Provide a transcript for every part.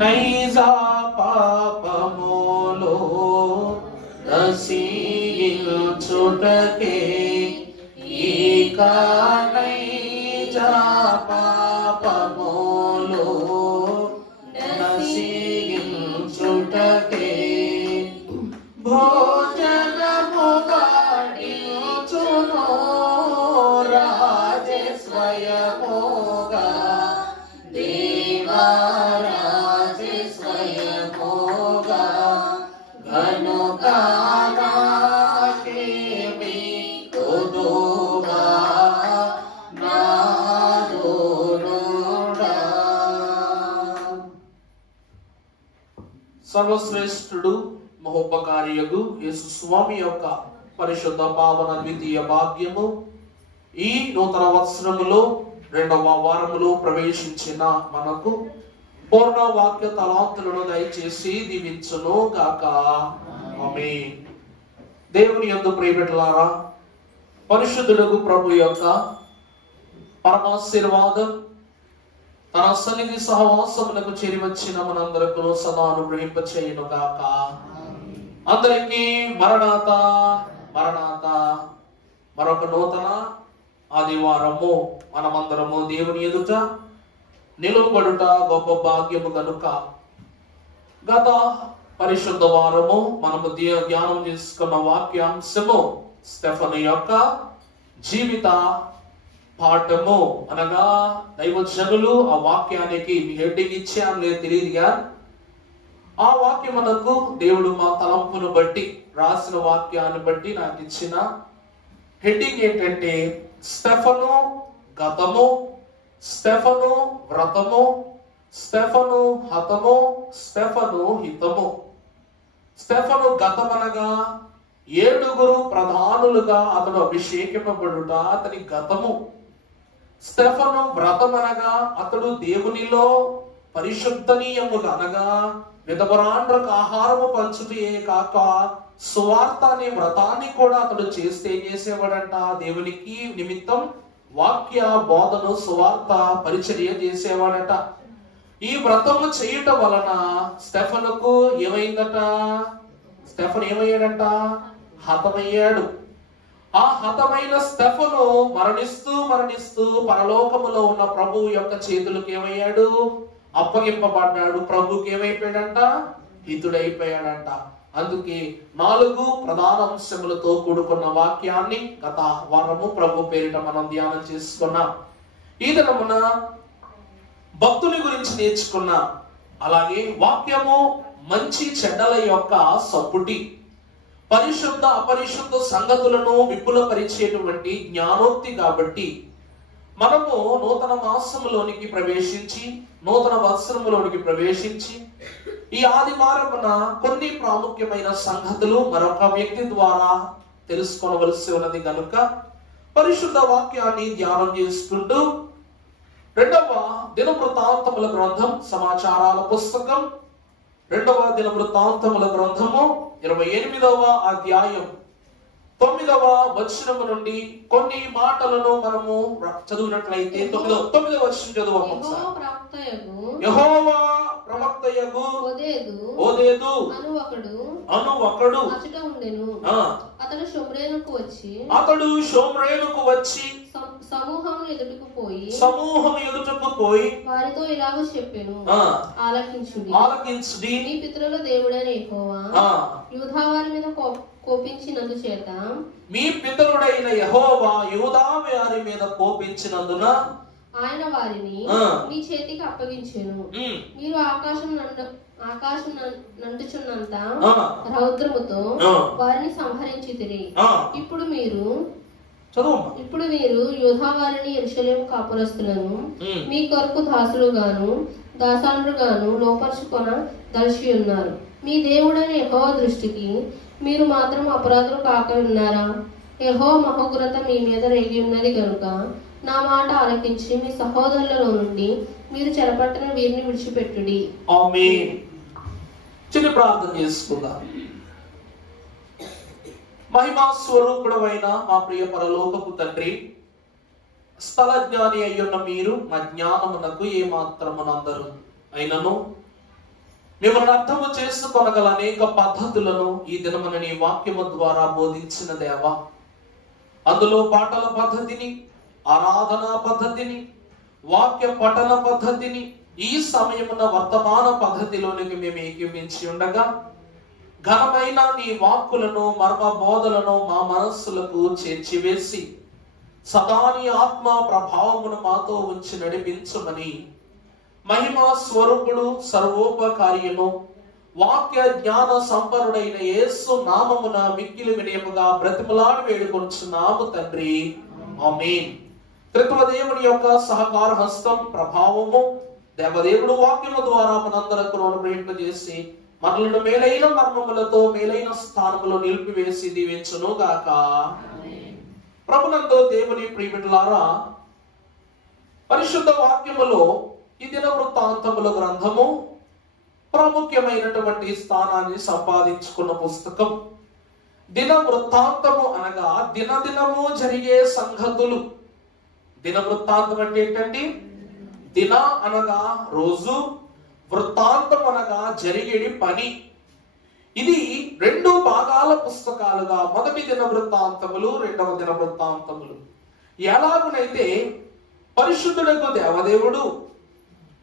నైజ పాపములో నశించుటకే ఇక నైజ పాపములో నశించుటకే భోజనము వాడించును రాజే స్వయముగా దేవరాజే స్వయముగా ఘనుగా నాకేమి కొదువా నాదునుడా. సర్వశ్రేష్ఠుడు మహోపకారియగు యేసు స్వామి యొక్క పరిశుద్ధ పావన ద్వితీయ భాగ్యము ఈ నూతన వత్సరములో 2వ వారములో ప్రవేశించిన మనకు పూర్ణ వాక్య తలాంతులను దయచేసి దీవించును గాక. ఆమేన్. దేవుని యందు ప్రియబిడ్డలారా, పరిశుద్ధుడగు ప్రభు యొక్క పరమాశీర్వాదం తన సన్నిధి సహవాసములకు చేరి వచ్చిన మనందరకు సదా అనుగ్రహింప చేయును గాక. అందరికీ మరణాత మరణాత. మరొక నూతన ఆదివారము మనమందరము దేవుని ఎదుట నిలువబడుట గొప్ప భాగ్యము కనుక గత పరిశుద్ధ వారము మనము ధ్యానం చేసుకున్న వాక్యాంశము స్టెఫను యొక్క జీవిత పాఠము అనగా దైవజనులు ఆ వాక్యానికి మీ హెడ్డింగ్ ఇచ్చాను లేదు తెలియదుగా, ఆ వాక్యమునకు దేవుడు మా తలంపును బట్టి రాసిన వాక్యాన్ని బట్టి నాకు ఇచ్చిన హెడ్డింగ్ ఏంటంటే స్టెఫను గతము, స్టెఫను వ్రతము, స్టెఫను హతము, స్టెఫను హితము. స్టెఫను గతమనగా 7 ప్రధానులుగా అతడు అభిషేకింపబడుట అతని గతము. స్టెఫను వ్రతమనగా అతడు దేవునిలో పరిశుద్ధనీయముగా అనగా విధవరాండ్రకు ఆహారము పంచుటే కాక సువార్త అనే వ్రతాన్ని కూడా అతడు చేస్తే ఏం చేసేవాడంట, దేవునికి నిమిత్తం వాక్య బోధను సువార్త పరిచర్య చేసేవాడట. ఈ వ్రతము చేయుట వలన స్టెఫనుకు ఏమైందట, స్టెఫను ఏమయ్యాడంట, హతమయ్యాడు. ఆ హతమైన స్టెఫను మరణిస్తూ మరణిస్తూ పరలోకములో ఉన్న ప్రభువు యొక్క చేతులకు ఏమయ్యాడు, అప్పగింపబడ్డాడు. ప్రభుకి ఏమైపోయాడంట, హితుడైపోయాడంట. అందుకే 4 ప్రధాన అంశములతో కూడుకున్న వాక్యాన్ని గత వారము ప్రభు పేరిట మనం ధ్యానం చేసుకున్నాం. ఈ దినమున భక్తుని గురించి నేర్చుకున్నాం. అలాగే వాక్యము మంచి చెడ్డల యొక్క సప్పుటి, పరిశుద్ధ అపరిశుద్ధ సంగతులను విపులపరిచేటువంటి జ్ఞానోక్తి. కాబట్టి మనము నూతన మాసములోనికి ప్రవేశించి నూతన వత్సరములోనికి ప్రవేశించి ఈ ఆదివారమున కొన్ని ప్రాముఖ్యమైన సంగతులు మరొక వ్యక్తి ద్వారా తెలుసుకోవలసి ఉన్నది కనుక పరిశుద్ధ వాక్యాన్ని ధ్యానం చేసుకుంటూ 2వ దినవృత్తాంతముల గ్రంథం సమాచారాల పుస్తకం 2వ దినవృత్తాంతముల గ్రంథము 28వ అధ్యాయం 9వ వచనము నుండి కొన్ని మాటలను మనము చదివినట్లయితే 9వ వచనం చదువు. యెహోవా ప్రవక్తయగు ఓదేదు అను ఒకడు అతడు షోమ్రేనుకు వచ్చి సమూహము ఎదుటకు పోయి వారితో ఇలాగ చెప్పెను, ఆలకించుడి. మీ పితరుల దేవుడైన యెహోవా యూదా వారి మీద కోపించినందుచేత, మీ పితరుడైన యెహోవా యూదా వారి మీద కోపించినందున ఆయన వారిని మీ చేతికి అప్పగించెను. మీరు ఆకాశం నంటుచున్నంత రౌద్రముతో వారిని సంహరించితిరి. ఇప్పుడు మీరు యూదా వారిని యెరూషలేము కాపురస్తులను మీ కొరకు దాసులుగాను దాసాండ్రుగాను లోపరుచుకొన దలచి ఉన్నారు. మీ దేవుడైన యెహోవా దృష్టికి మీరు మాత్రం అపరాధులు కాక ఉన్నారా? యెహోవా మహోగ్రత మీ మీద రేగి ఉన్నది గనుక నా మాట ఆలకించి మీ సహోదరులలో నుండి మీరు చెరపట్టిన వీరిని విడిచిపెట్టుడి. ఆమేన్. చిన్న ప్రార్థన చేసుకుందాం. మహిమా స్వరూపుడవైన మా ప్రియ పరలోకపు తండ్రి, స్థల జ్ఞాని అయ్యున్న మీరు మా జ్ఞానమునకు ఏ మాత్రమునందరు అయినను మిమ్మల్ని అర్థము చేసుకొనగల అనేక పద్ధతులను ఈ దినమున నీ వాక్యము ద్వారా బోధించిన దేవా, అందులో పాటల పద్ధతిని, ఆరాధనా పద్ధతిని, వాక్య పఠన పద్ధతిని ఈ సమయమున వర్తమాన పద్ధతిలోనికి మేము ఏకీమించి ఉండగా ఘనమైన నీ వాక్కులను, మర్మ బోధలను మా మనస్సులకు చేర్చివేసి సదా నీ ఆత్మ ప్రభావమును మాతో ఉంచి నడిపించమని మహిమా స్వరూపుడు సర్వోపకార్యము వాక్య జ్ఞాన సంపన్నుడైన యేసు నామమున మిక్కిలి వినయముగా బ్రతిమలాడి వేడుకొనుచున్నాము తండ్రి, ఆమేన్. త్రిత్వ దేవుని యొక్క సహకార హస్తం, ప్రభావము దేవదేవుడు వాక్యము ద్వారా మనందరకు అనుగ్రహింప చేసి మనలను మేలైన మర్మములతో మేలైన స్థానములో నిలిపివేసి దీవించును గాక. ప్రభునందు దేవుని ప్రియబిడ్డలారా, పరిశుద్ధ వాక్యములో ఈ దిన వృత్తాంతముల గ్రంథము ప్రాముఖ్యమైనటువంటి స్థానాన్ని సంపాదించుకున్న పుస్తకం. దిన వృత్తాంతము అనగా దినదినము జరిగే సంగతులు. దిన వృత్తాంతం అంటే ఏంటండి? దిన అనగా రోజు, వృత్తాంతం అనగా జరిగేది పని. ఇది రెండు భాగాల పుస్తకాలుగా మొదటి దిన వృత్తాంతములు, రెండవ దిన వృత్తాంతములు. ఎలాగునైతే పరిశుద్ధుడకు దేవదేవుడు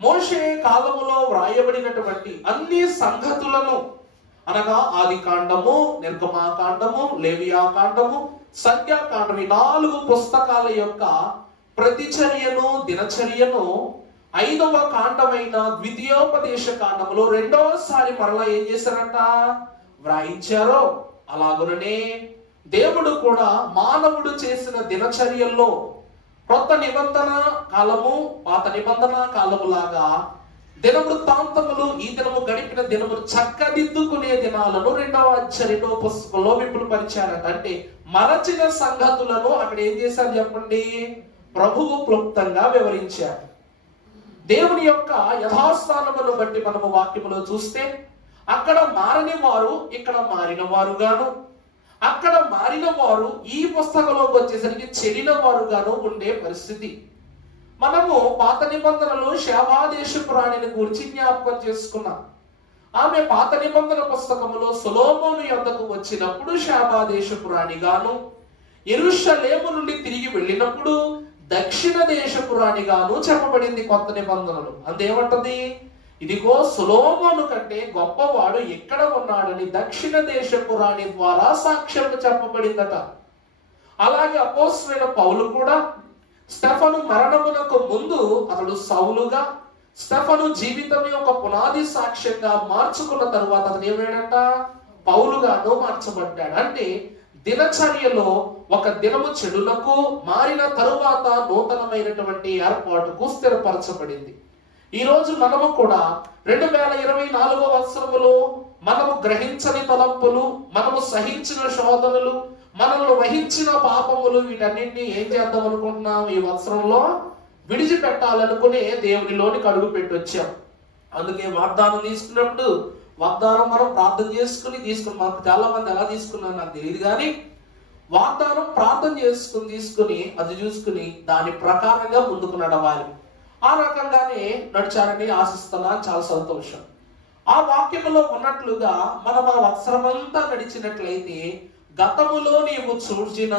మోషే కాలములో వ్రాయబడినటువంటి అన్ని సంగతులను అనగా ఆది కాండము, నిర్గమాకాండము, లేవియాకాండము, సంఖ్యాకాండం, ఈ 4 పుస్తకాల యొక్క ప్రతిచర్యను, దినచర్యను 5వ కాండమైన ద్వితీయోపదేశ కాండములో రెండవసారి మరలా ఏం చేశారంట? వ్రాయించారో. అలాగుననే దేవుడు కూడా మానవుడు చేసిన దినచర్యల్లో కొత్త నిబంధన కాలము, పాత నిబంధన కాలము లాగా దిన వృత్తాంతములు, ఈ దినము గడిపిన దినములు చక్కదిద్దుకునే దినాలను 2వ పుస్తకంలో విపులపరిచారట. అంటే మరచిన సంగతులను అక్కడ ఏం చేశారు చెప్పండి? ప్రభువు క్లుప్తంగా వివరించారు. దేవుని యొక్క యథాస్థానమును బట్టి మనము వాక్యములో చూస్తే అక్కడ మారని వారు ఇక్కడ మారిన వారుగాను, అక్కడ మారిన వారు ఈ పుస్తకంలోకి వచ్చేసరికి చెడిన వారుగాను ఉండే పరిస్థితి. మనము పాత నిబంధనలు శాబాదేశపురాణిని గురించి జ్ఞాపకం చేసుకున్నాం. ఆమె పాత నిబంధన పుస్తకములో సొలొమోను యొద్దకు వచ్చినప్పుడు శాబాదేశపురాణి గాను, యెరూషలేము నుండి తిరిగి వెళ్ళినప్పుడు దక్షిణ దేశపురాణి గాను చెప్పబడింది కొత్త నిబంధనలు. అందేమంటది? ఇదిగో సొలొమోను కంటే గొప్పవాడు ఎక్కడ ఉన్నాడని దక్షిణ దేశపురాణి ద్వారా సాక్ష్యం చెప్పబడిందట. అలాగే అపోస్తలుడైన పౌలు కూడా స్టెఫను మరణమునకు ముందు అతడు సౌలుగా, స్టెఫను జీవితం యొక్క పునాది సాక్ష్యంగా మార్చుకున్న తరువాత అతను ఏమైనట? పౌలుగాను మార్చబడ్డాడు. అంటే దినచర్యలో ఒక దినము చెడులకు మారిన తరువాత నూతనమైనటువంటి ఏర్పాటుకు స్థిరపరచబడింది. ఈ రోజు మనము కూడా 2024వ సంవత్సరములో మనము గ్రహించని తలంపులు, మనము సహించిన శోధనలు, మనల్ని వహించిన పాపములు, వీటన్నింటినీ ఏం చేద్దాం అనుకుంటున్నాం? ఈ సంవత్సరంలో విడిచిపెట్టాలనుకునే దేవునిలోనికి అడుగు పెట్టొచ్చాం. అందుకే వాగ్దానం తీసుకున్నప్పుడు వాగ్దానం మనం ప్రార్థన తీసుకుని మనకు చాలా మంది ఎలా తీసుకున్నారు నాకు తెలియదు, కానీ వాగ్దానం ప్రార్థన తీసుకుని అది చూసుకుని దాని ప్రకారంగా ముందుకు నడవాలి. ఆ రకంగానే నడిచారని ఆశిస్తున్నా. చాలా సంతోషం. ఆ వాక్యములో ఉన్నట్లుగా మనం ఆ వత్సరమంతా నడిచినట్లయితే గతములో నీవు చూసిన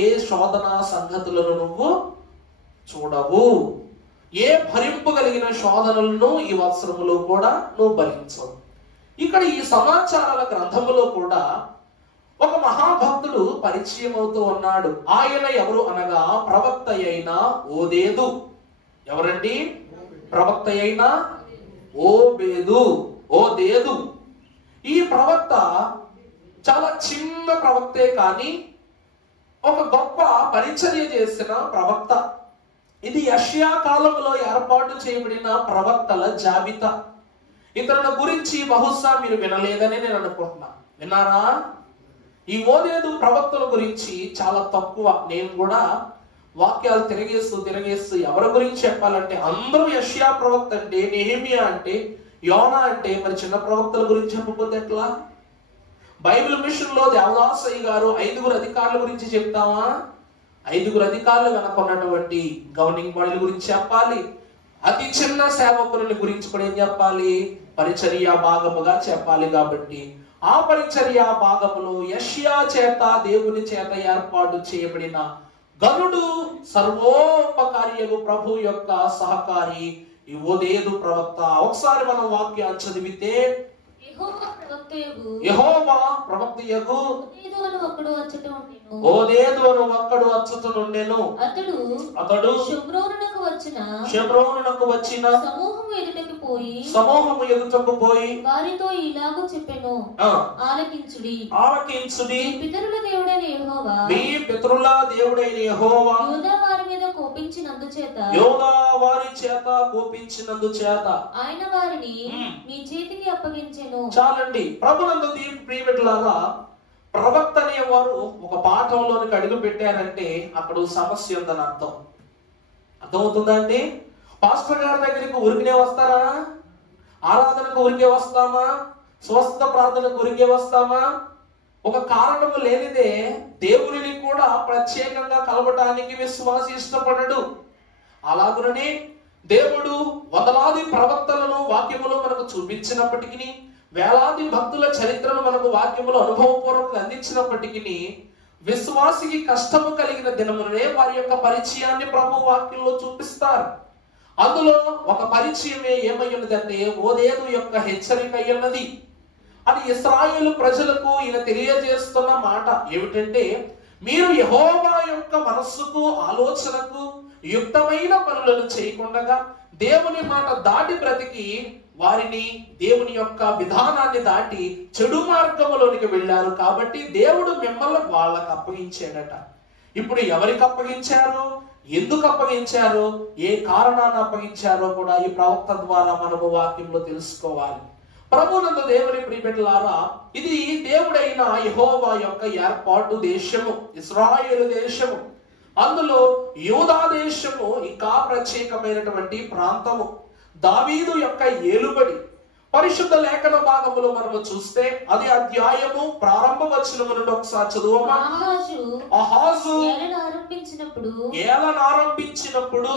ఏ శోధన సంగతులను నువ్వు చూడవు, ఏ భరింపు కలిగిన శోధనలను ఈ వత్సరములో కూడా నువ్వు భరించవు. ఇక్కడ ఈ సమాచారాల గ్రంథములో కూడా ఒక మహాభక్తుడు పరిచయం అవుతూ ఉన్నాడు. ఆయన ఎవరు అనగా ప్రవక్త అయిన ఓదేదు. ఎవరండి? ప్రవక్త అయిన ఓదేదు. ఈ ప్రవక్త చాలా చిన్న ప్రవక్తే, కానీ ఒక గొప్ప పరిచర్య చేసిన ప్రవక్త. ఇది యెషయా కాలంలో ఏర్పాటు చేయబడిన ప్రవక్తల జాబితా. ఇతరుల గురించి బహుశా మీరు వినలేదని నేను అనుకుంటున్నా. విన్నారా? ఈ ఓదేదు ప్రవక్తల గురించి చాలా తక్కువ. నేను కూడా వాక్యాలు తిరగేస్తూ ఎవరి గురించి చెప్పాలంటే అందరూ యెషయా ప్రవక్త అంటే, నెహెమియా అంటే, యోనా అంటే, మరి చిన్న ప్రవక్తల గురించి చెప్పకపోతే ఎట్లా? బైబిల్ మిషన్ లో దేవదాసయ్య గారు 5 అధికారుల గురించి చెప్తామా? 5 అధికారులు వెనక ఉన్నటువంటి గవర్నింగ్ బాడీల గురించి చెప్పాలి. అతి చిన్న సేవకుని గురించి కూడా ఏం చెప్పాలి? పరిచర్య భాగముగా చెప్పాలి. కాబట్టి ఆ పరిచర్య భాగములో యెషయా చేత, దేవుని చేత ఏర్పాటు చేయబడిన గనుడు, సర్వోపకార్యము ప్రభు యొక్క సహకారి ఈ ఓదేదు ప్రవక్త. ఒకసారి మనం వాక్యాన్ని చదివితే, యెహోవా ప్రవక్తయగు ఓదేదు అను ఒక్కడు అచ్చుతనుండెను. అతడు షెబ్రోనునకు వచ్చిన సమూహము ఎదుటకు పోయి వారితో ఇలాగ చెప్పెను, ఆలకించుడి, పితరుల దేవుడైన యెహోవా, మీ పితరుల దేవుడైన యెహోవా యూదా వారి మీద కోపించినందుచేత, యోధా వారి చేత కోపించినందుచేత ఆయన వారిని మీ చేతికి అప్పగించెను. చాలండి. ప్రభునందు ప్రియబిడ్డలారా, ప్రవక్త అనేవారు ఒక పాఠంలోనికి అడుగు పెట్టారంటే అక్కడ సమస్య ఉందని అర్థం. అర్థమవుతుందా అండి? పాస్టర్ గారి దగ్గరికి ఉరికినే వస్తారా? ఆరాధనకు ఉరికే వస్తామా? స్వస్థ ప్రార్థనకు ఉరికే వస్తామా? ఒక కారణము లేనిదే దేవునిని కూడా ప్రత్యేకంగా కలవటానికి విశ్వాసి ఇష్టపడడు. అలాగుననే దేవుడు వందలాది ప్రవక్తలను వాక్యములో మనకు చూపించినప్పటికీ, వేలాది భక్తుల చరిత్రను మనకు వాక్యములో అనుభవపూర్వకంగా అందించినప్పటికీ, విశ్వాసికి కష్టము కలిగిన దినమునే వారి యొక్క పరిచయాన్ని ప్రభు వాక్యంలో చూపిస్తారు. అందులో ఒక పరిచయమే ఏమై ఉన్నదంటే ఓదేదు యొక్క హెచ్చరిక అయ్యున్నది. అది ఇశ్రాయేలు ప్రజలకు ఈయన తెలియజేస్తున్న మాట ఏమిటంటే, మీరు యెహోవా యొక్క మనస్సుకు, ఆలోచనకు యుక్తమైన పనులను చేయకుండా దేవుని మాట దాటి బ్రతికి వారిని, దేవుని యొక్క విధానాన్ని దాటి చెడు మార్గములోనికి వెళ్ళారు. కాబట్టి దేవుడు మిమ్మల్ని వాళ్ళకు అప్పగించాడట. ఇప్పుడు ఎవరికి అప్పగించారు, ఎందుకు అప్పగించారు, ఏ కారణాన్ని అప్పగించారో కూడా ఈ ప్రవక్త ద్వారా మనము వాక్యంలో తెలుసుకోవాలి. ప్రభునందు దేవుని ప్రియబిడ్డలారా, ఇది దేవుడైన యెహోవా యొక్క ఏర్పాటు దేశము, ఇశ్రాయేలు దేశము. అందులో యూదా దేశము ఇంకా ప్రత్యేకమైనటువంటి ప్రాంతము. దావీదు యొక్క ఏలుబడి. పరిశుద్ధ లేఖన భాగములో మనము చూస్తే అది అధ్యాయము ప్రారంభ వచనము నుండి ఒకసారి చదువమా. అహాజు ఆరంభించినప్పుడు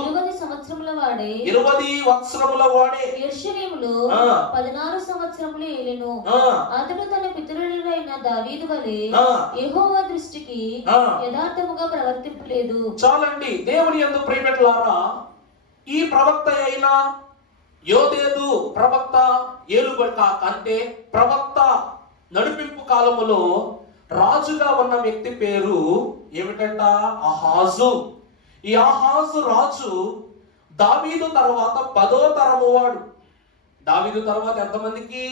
20 సంవత్సరముల వాడే యెరూషలేములో 16 సంవత్సరములు ఏలెను. అతడు తన పితరులైన దావీదు వలె యెహోవా దృష్టికి యథార్థముగా ప్రవర్తింపలేదు. చాలండి. దేవుని యందు ప్రియబిడ్డలారా, ఈ ప్రవక్త అయిన యోదేదు ప్రవక్త ఏలుబడి అంటే ప్రవక్త నడిపింపు కాలములో రాజుగా ఉన్న వ్యక్తి పేరు ఏమిటంట? అహాజు. ఈ అహాజు రాజు దావీదు తర్వాత 10వ తరము వాడు. దావీదు తర్వాత ఎంతమందికి?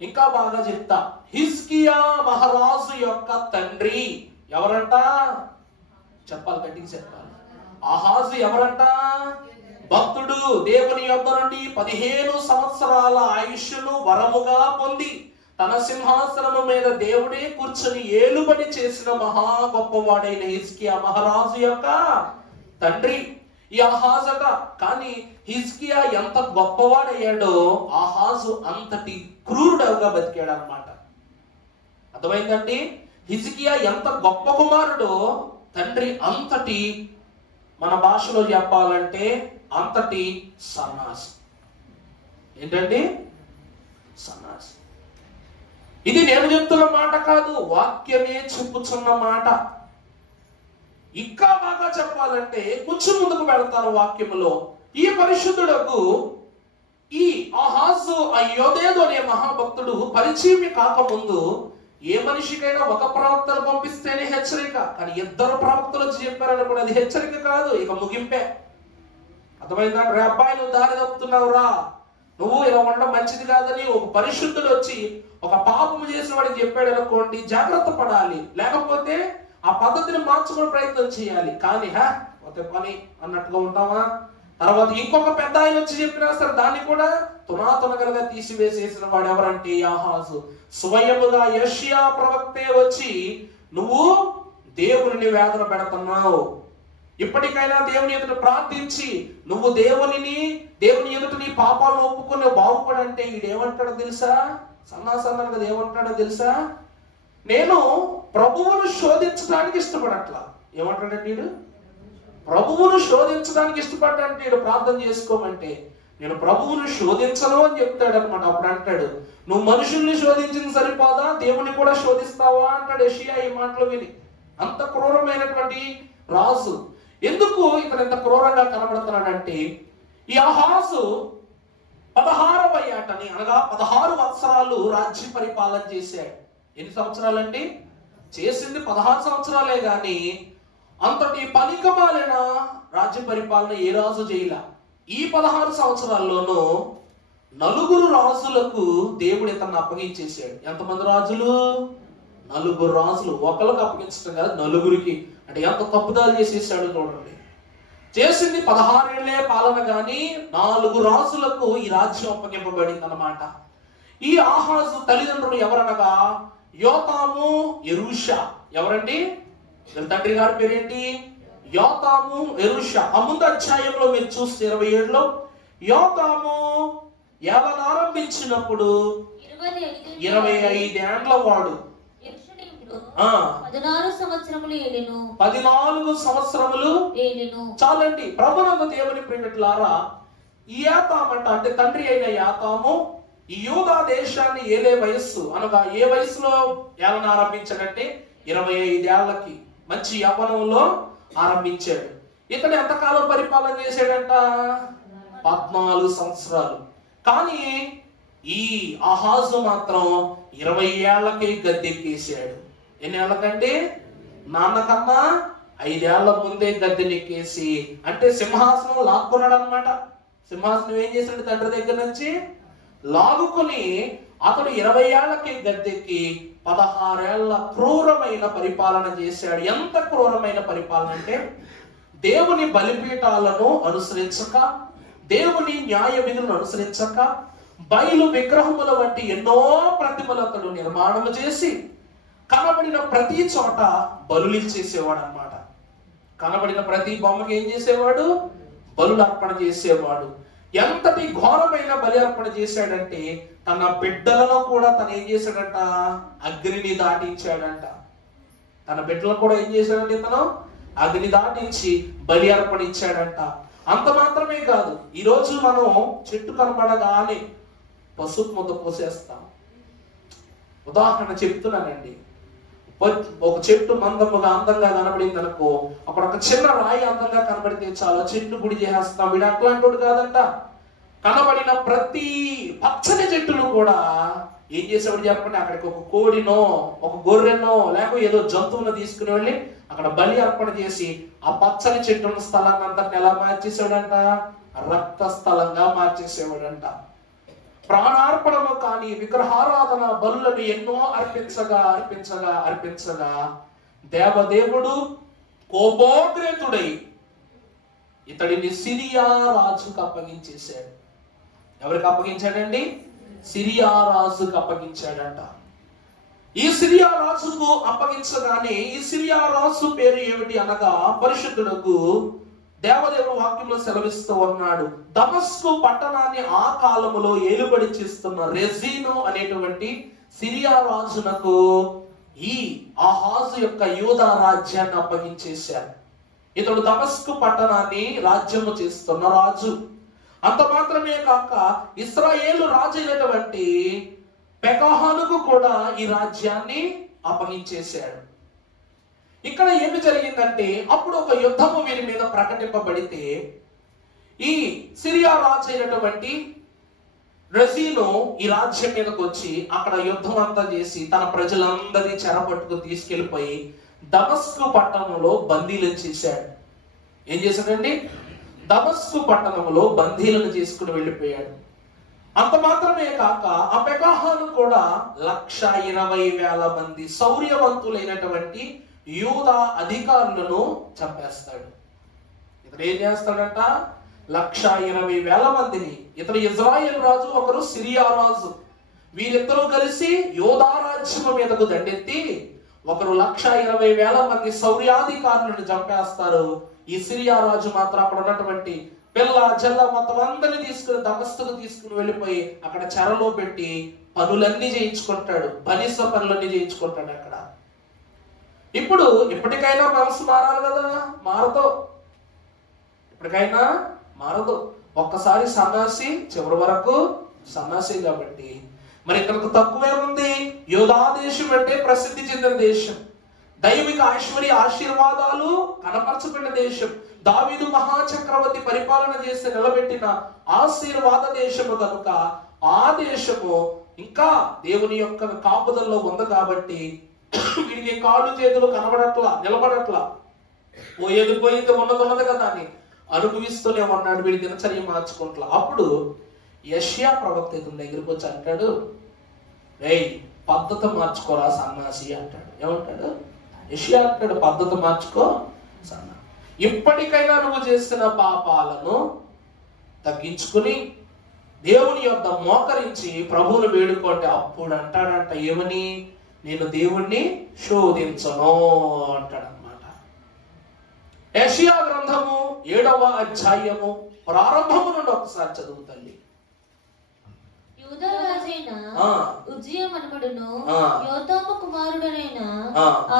ఇంకా బాగా చెప్తా, హిజ్కియా మహారాజు యొక్క తండ్రి. ఎవరంట? చెప్పాలి, గట్టిగా చెప్పాలి. అహాజు ఎవరంట? భక్తుడు. దేవుని యొద్ద నుండి 15 సంవత్సరాల ఆయుష్ను వరముగా పొంది తన సింహాసనము మీద దేవుడే కూర్చొని ఏలుబడి చేసిన మహా గొప్పవాడైన హిజ్కియా మహారాజు యొక్క తండ్రి ఈ అహాజట. కానీ హిజ్కియా ఎంత గొప్పవాడయ్యాడో అహాజు అంతటి క్రూరుడుగా బతికాడు అన్నమాట. అర్థమైందండి? హిజ్కియా ఎంత గొప్ప కుమారుడో తండ్రి అంతటి, మన భాషలో చెప్పాలంటే అంతటి సన్నాసి. ఏంటండి? సన్నాసి. ఇది నేను చెప్తున్న మాట కాదు, వాక్యమే చెప్పుచున్న మాట. ఇంకా బాగా చెప్పాలంటే కొంచెం ముందుకు పెడతాను వాక్యములో. ఈ పరిశుద్ధుడకు ఈ అహాజు యోదేదు అనే మహాభక్తుడు పరిచయం కాకముందు ఏ మనిషికైనా ఒక ప్రవక్తను పంపిస్తేనే హెచ్చరిక, కానీ 2 ప్రవక్తలు వచ్చి చెప్పారని కూడా అది హెచ్చరిక కాదు, ఇక ముగింపే. అర్థమైందా? రే అబ్బాయి, నువ్వు దారి తప్పుతున్నావురా, నువ్వు ఇలా ఉండడం మంచిది కాదని ఒక పరిశుద్ధుడు వచ్చి ఒక పాపము చేసిన వాడికి చెప్పాడు అనుకోండి, జాగ్రత్త పడాలి. లేకపోతే ఆ పద్ధతిని మార్చుకునే ప్రయత్నం చేయాలి. కానీ పోతే పని అన్నట్టుగా ఉంటావా? తర్వాత ఇంకొక పెద్ద ఆయన వచ్చి చెప్పినా సరే దాన్ని కూడా తునాతునగలుగా తీసివేసేసిన వాడు ఎవరంటే అహాజు. స్వయముగా యెషయా ప్రవక్తే వచ్చి, నువ్వు దేవుని వేదన పెడుతున్నావు, ఇప్పటికైనా దేవుని ఎదుట ప్రార్థించి నువ్వు దేవుని ఎదుట నీ పాపాలను ఒప్పుకుని బాగుపడంటే ఈడేమంటాడో తెలుసా? సన్నాసన్నాడు కదా, ఏమంటాడో తెలుసా? నేను ప్రభువును శోధించడానికి ఇష్టపడట్లా. ఏమంటాడంటే వీడు, ప్రభువును శోధించడానికి ఇష్టపడ్డంటే ప్రార్థన చేసుకోమంటే నేను ప్రభువును శోధించను అని చెప్తాడు అనమాట. అప్పుడు అంటాడు, నువ్వు మనుషుల్ని శోధించింది సరిపోదా, దేవుని కూడా శోధిస్తావా అంటాడు యెషయా ఈ మాటలు విని. అంత క్రూరమైనటువంటి రాజు. ఎందుకు ఇతను ఎంత క్రూరంగా కనబడుతున్నాడంటే, ఈ ఆహాజు 16వ ఏటని అనగా 16 సంవత్సరాలు రాజ్య పరిపాలన చేశాడు. ఎన్ని సంవత్సరాలండి? చేసింది 16 సంవత్సరాలే గాని అంతటి పనికిమాలిన రాజ్య పరిపాలన ఏ రాజు చేయలా. ఈ 16 సంవత్సరాల్లోనూ 4 రాజులకు దేవుడు ఇతన్ని అప్పగించేశాడు. ఎంతమంది రాజులు? 4 రాజులు. ఒకరికి అప్పగించడం కాదు, 4కి. అంటే ఎంత తప్పుదాలు చేసేసాడు చూడండి. చేసింది 16 ఏళ్లే పాలన గాని 4 రాజులకు ఈ రాజ్యం అప్పగింపబడింది అన్నమాట. ఈ ఆహాజు తల్లిదండ్రులు ఎవరనగా యోతాము, యెరూషా. ఎవరండి? తండ్రి గారి పేరేంటి? యోతాము, యెరూషా. ఆ ముందు అధ్యాయంలో మీరు చూస్తే 27లో యోతాము ఏలన ఆరంభించినప్పుడు 25 ఏండ్ల వాడు. 14 సంవత్సరములు ఏలెను. 14 సంవత్సరములు ఏలెను. చాలండి. ప్రభునందు దేవుని ప్రియమిట్లారా, ఈ యాతాము అంటే తండ్రి అయిన యాతాము ఈ యూదా దేశాన్ని ఏలే వయస్సు అనగా ఏ వయసులో ఏలన ఆరంభించాడంటే 25 ఏళ్లకి మంచి యవ్వనంలో ఆరంభించాడు. ఇతడు ఎంతకాలం పరిపాలన చేశాడంట? 14 సంవత్సరాలు. కానీ ఈ ఆహాజు మాత్రం 20 ఏళ్లకే గద్దెక్కేశాడు. ఎన్ని ఏళ్లకంటే? నాన్నకన్నా 5 ఏళ్ల ముందే గద్దెనెక్కేసి, అంటే సింహాసనం లాక్కున్నాడు అనమాట. సింహాసనం ఏం చేశాడు? తండ్రి దగ్గర నుంచి లాగుకుని అతడు 20 ఏళ్లకి గద్దెక్కి 16 ఏళ్ల క్రూరమైన పరిపాలన చేశాడు. ఎంత క్రూరమైన పరిపాలన అంటే, దేవుని బలిపీఠాలను అనుసరించక, దేవుని న్యాయ విధులను అనుసరించక, బయలు విగ్రహముల వంటి ఎన్నో ప్రతిమలు అతడు నిర్మాణం చేసి కనబడిన ప్రతి చోట బలులిచ్చేసేవాడు అన్నమాట. కనబడిన ప్రతి బొమ్మకి ఏం చేసేవాడు? బలులు అర్పణ చేసేవాడు. ఎంతటి ఘోరమైన బలి అర్పణ చేశాడంటే, తన బిడ్డలను కూడా తను ఏం చేశాడంట? అగ్నిని దాటించాడంట. తన బిడ్డలను కూడా ఏం చేశాడంటే తను అగ్ని దాటించి బలి అర్పణ ఇచ్చాడంట. అంత మాత్రమే కాదు, ఈరోజు మనం చెట్టు కనబడగానే పసుపు ముద్ద పోసేస్తాం. ఉదాహరణ చెప్తున్నానండి. ఒక చెట్టు మందముగా అందంగా కనబడింది అనుకో, అక్కడ ఒక చిన్న రాయి అందంగా కనబడితే చాలా చెట్టు గుడి చేసేస్తాం. వీడు అట్లాంటి కాదంట. కనబడిన ప్రతి పచ్చని చెట్టును కూడా ఏం చేసేవాడు చెప్పండి? అక్కడికి ఒక కోడినో ఒక గొర్రెనో లేక ఏదో జంతువును తీసుకుని వెళ్ళి అక్కడ బలి అర్పణ చేసి ఆ పచ్చని చెట్టున్న స్థలాన్ని అంతటిని ఎలా మార్చేసాడంట? రక్త స్థలంగా మార్చేసేవాడంట. ప్రాణార్పణము కానీ విగ్రహారాధన బలులను ఎన్నో అర్పించగా అర్పించగా అర్పించగా దేవదేవుడు కోపోద్రేతుడై ఇతడిని సిరియా రాజుకు అప్పగించేశాడు. ఎవరికి అప్పగించాడండి? సిరియా రాజుకు అప్పగించాడంట. ఈ సిరియా రాజుకు అప్పగించగానే ఈ సిరియా రాజు పేరు ఏమిటి అనగా, పరిశుద్ధులకు దేవదేవుడు వాక్యంలో సెలవిస్తూ ఉన్నాడు, దమస్కు పట్టణాన్ని ఆ కాలములో ఏలుబడి చేస్తున్న రెజీను అనేటువంటి సిరియా రాజునకు ఈ ఆహాజు యొక్క యూదా రాజ్యాన్ని అప్పగించేశారు. ఇతడు దమస్కు పట్టణాన్ని రాజ్యము చేస్తున్న రాజు. అంత మాత్రమే కాక ఇశ్రాయేలు రాజు అయినటువంటి పెకహానుకు కూడా ఈ రాజ్యాన్ని అప్పగించేశాడు. ఇక్కడ ఏమి జరిగిందంటే, అప్పుడు ఒక యుద్ధము వీరి మీద ప్రకటింపబడితే ఈ సిరియా రాజు అయినటువంటి రెజీను ఈ రాజ్యం మీదకి వచ్చి అక్కడ యుద్ధం అంతా చేసి తన ప్రజలందరినీ చెరపట్టుకుని తీసుకెళ్లిపోయి దమస్కు పట్టణంలో బందీలను చేశాడు. ఏం చేశాడండి? దమస్కు పట్టణంలో బందీలను చేసుకుని వెళ్ళిపోయాడు. అంత మాత్రమే కాక ఆ పెకహాను కూడా 1,20,000 మంది శౌర్యవంతులైనటువంటి యూదా అధికారులను చంపేస్తాడు. ఇతడు ఏం చేస్తాడంట? 1,20,000 మందిని. ఇతడు ఇజ్రాయేల్ రాజు, ఒకరు సిరియా రాజు. వీరిద్దరూ కలిసి యూదా రాజ్యం మీదకు దండెత్తి ఒకరు 1,20,000 మంది శౌర్యాధికారులను చంపేస్తారు. ఈ సిరియా రాజు మాత్రం అక్కడ ఉన్నటువంటి పిల్ల జల్ల మొత్తం అందరినీ తీసుకుని దమస్కుకు తీసుకుని వెళ్ళిపోయి అక్కడ చెరలో పెట్టి పనులన్నీ చేయించుకుంటాడు. బలిస పనులన్నీ చేయించుకుంటాడు అక్కడ. ఇప్పుడు ఇప్పటికైనా మనసు మారాలి కదా? మారతో ఇప్పటికైనా మారదు. ఒక్కసారి సన్నాసి చివరి వరకు సన్నాసి కాబట్టి మరి ఇక్కడికి తక్కువే ఉంది. యూదా దేశం అంటే ప్రసిద్ధి చెందిన దేశం, దైవిక ఐశ్వర్య ఆశీర్వాదాలు కనపరచబడిన దేశం, దావీదు మహాచక్రవర్తి పరిపాలన చేసి నిలబెట్టిన ఆశీర్వాద దేశము కనుక ఆ దేశము ఇంకా దేవుని యొక్క కాపుదల్లో ఉంది కాబట్టి వీడికి కాళ్ళు చేతులు కనబడట్లా, నిలబడట్లా. పోయేది పోయింది, ఉన్నది కదా అని అనుభవిస్తూనే ఉన్నాడు. వీడి దినచర్య మార్చుకుంటా. అప్పుడు యెషయా ప్రవక్త ఇతని దగ్గరికి వచ్చి అంటాడు, ఏయ్ పద్ధతి మార్చుకోరా సన్నాసి అంటాడు. ఏమంటాడు? యెషయా అంటాడు, పద్ధతి మార్చుకో సన్నా, ఇప్పటికైనా నువ్వు చేసిన పాపాలను తగ్గించుకుని దేవుని యొద్ద మోకరించి ప్రభువును వేడుకోండి. అప్పుడు అంటాడంట, ఏమని? నేను దేవుణ్ణి శోధించను అంటాడనమాట. యెషయా గ్రంథము 7వ అధ్యాయము ప్రారంభము నుండి ఒకసారి చదువు తల్లి. యూదా రాజైన ఉజ్జియా మనుమడును యోతాము కుమారుడనైన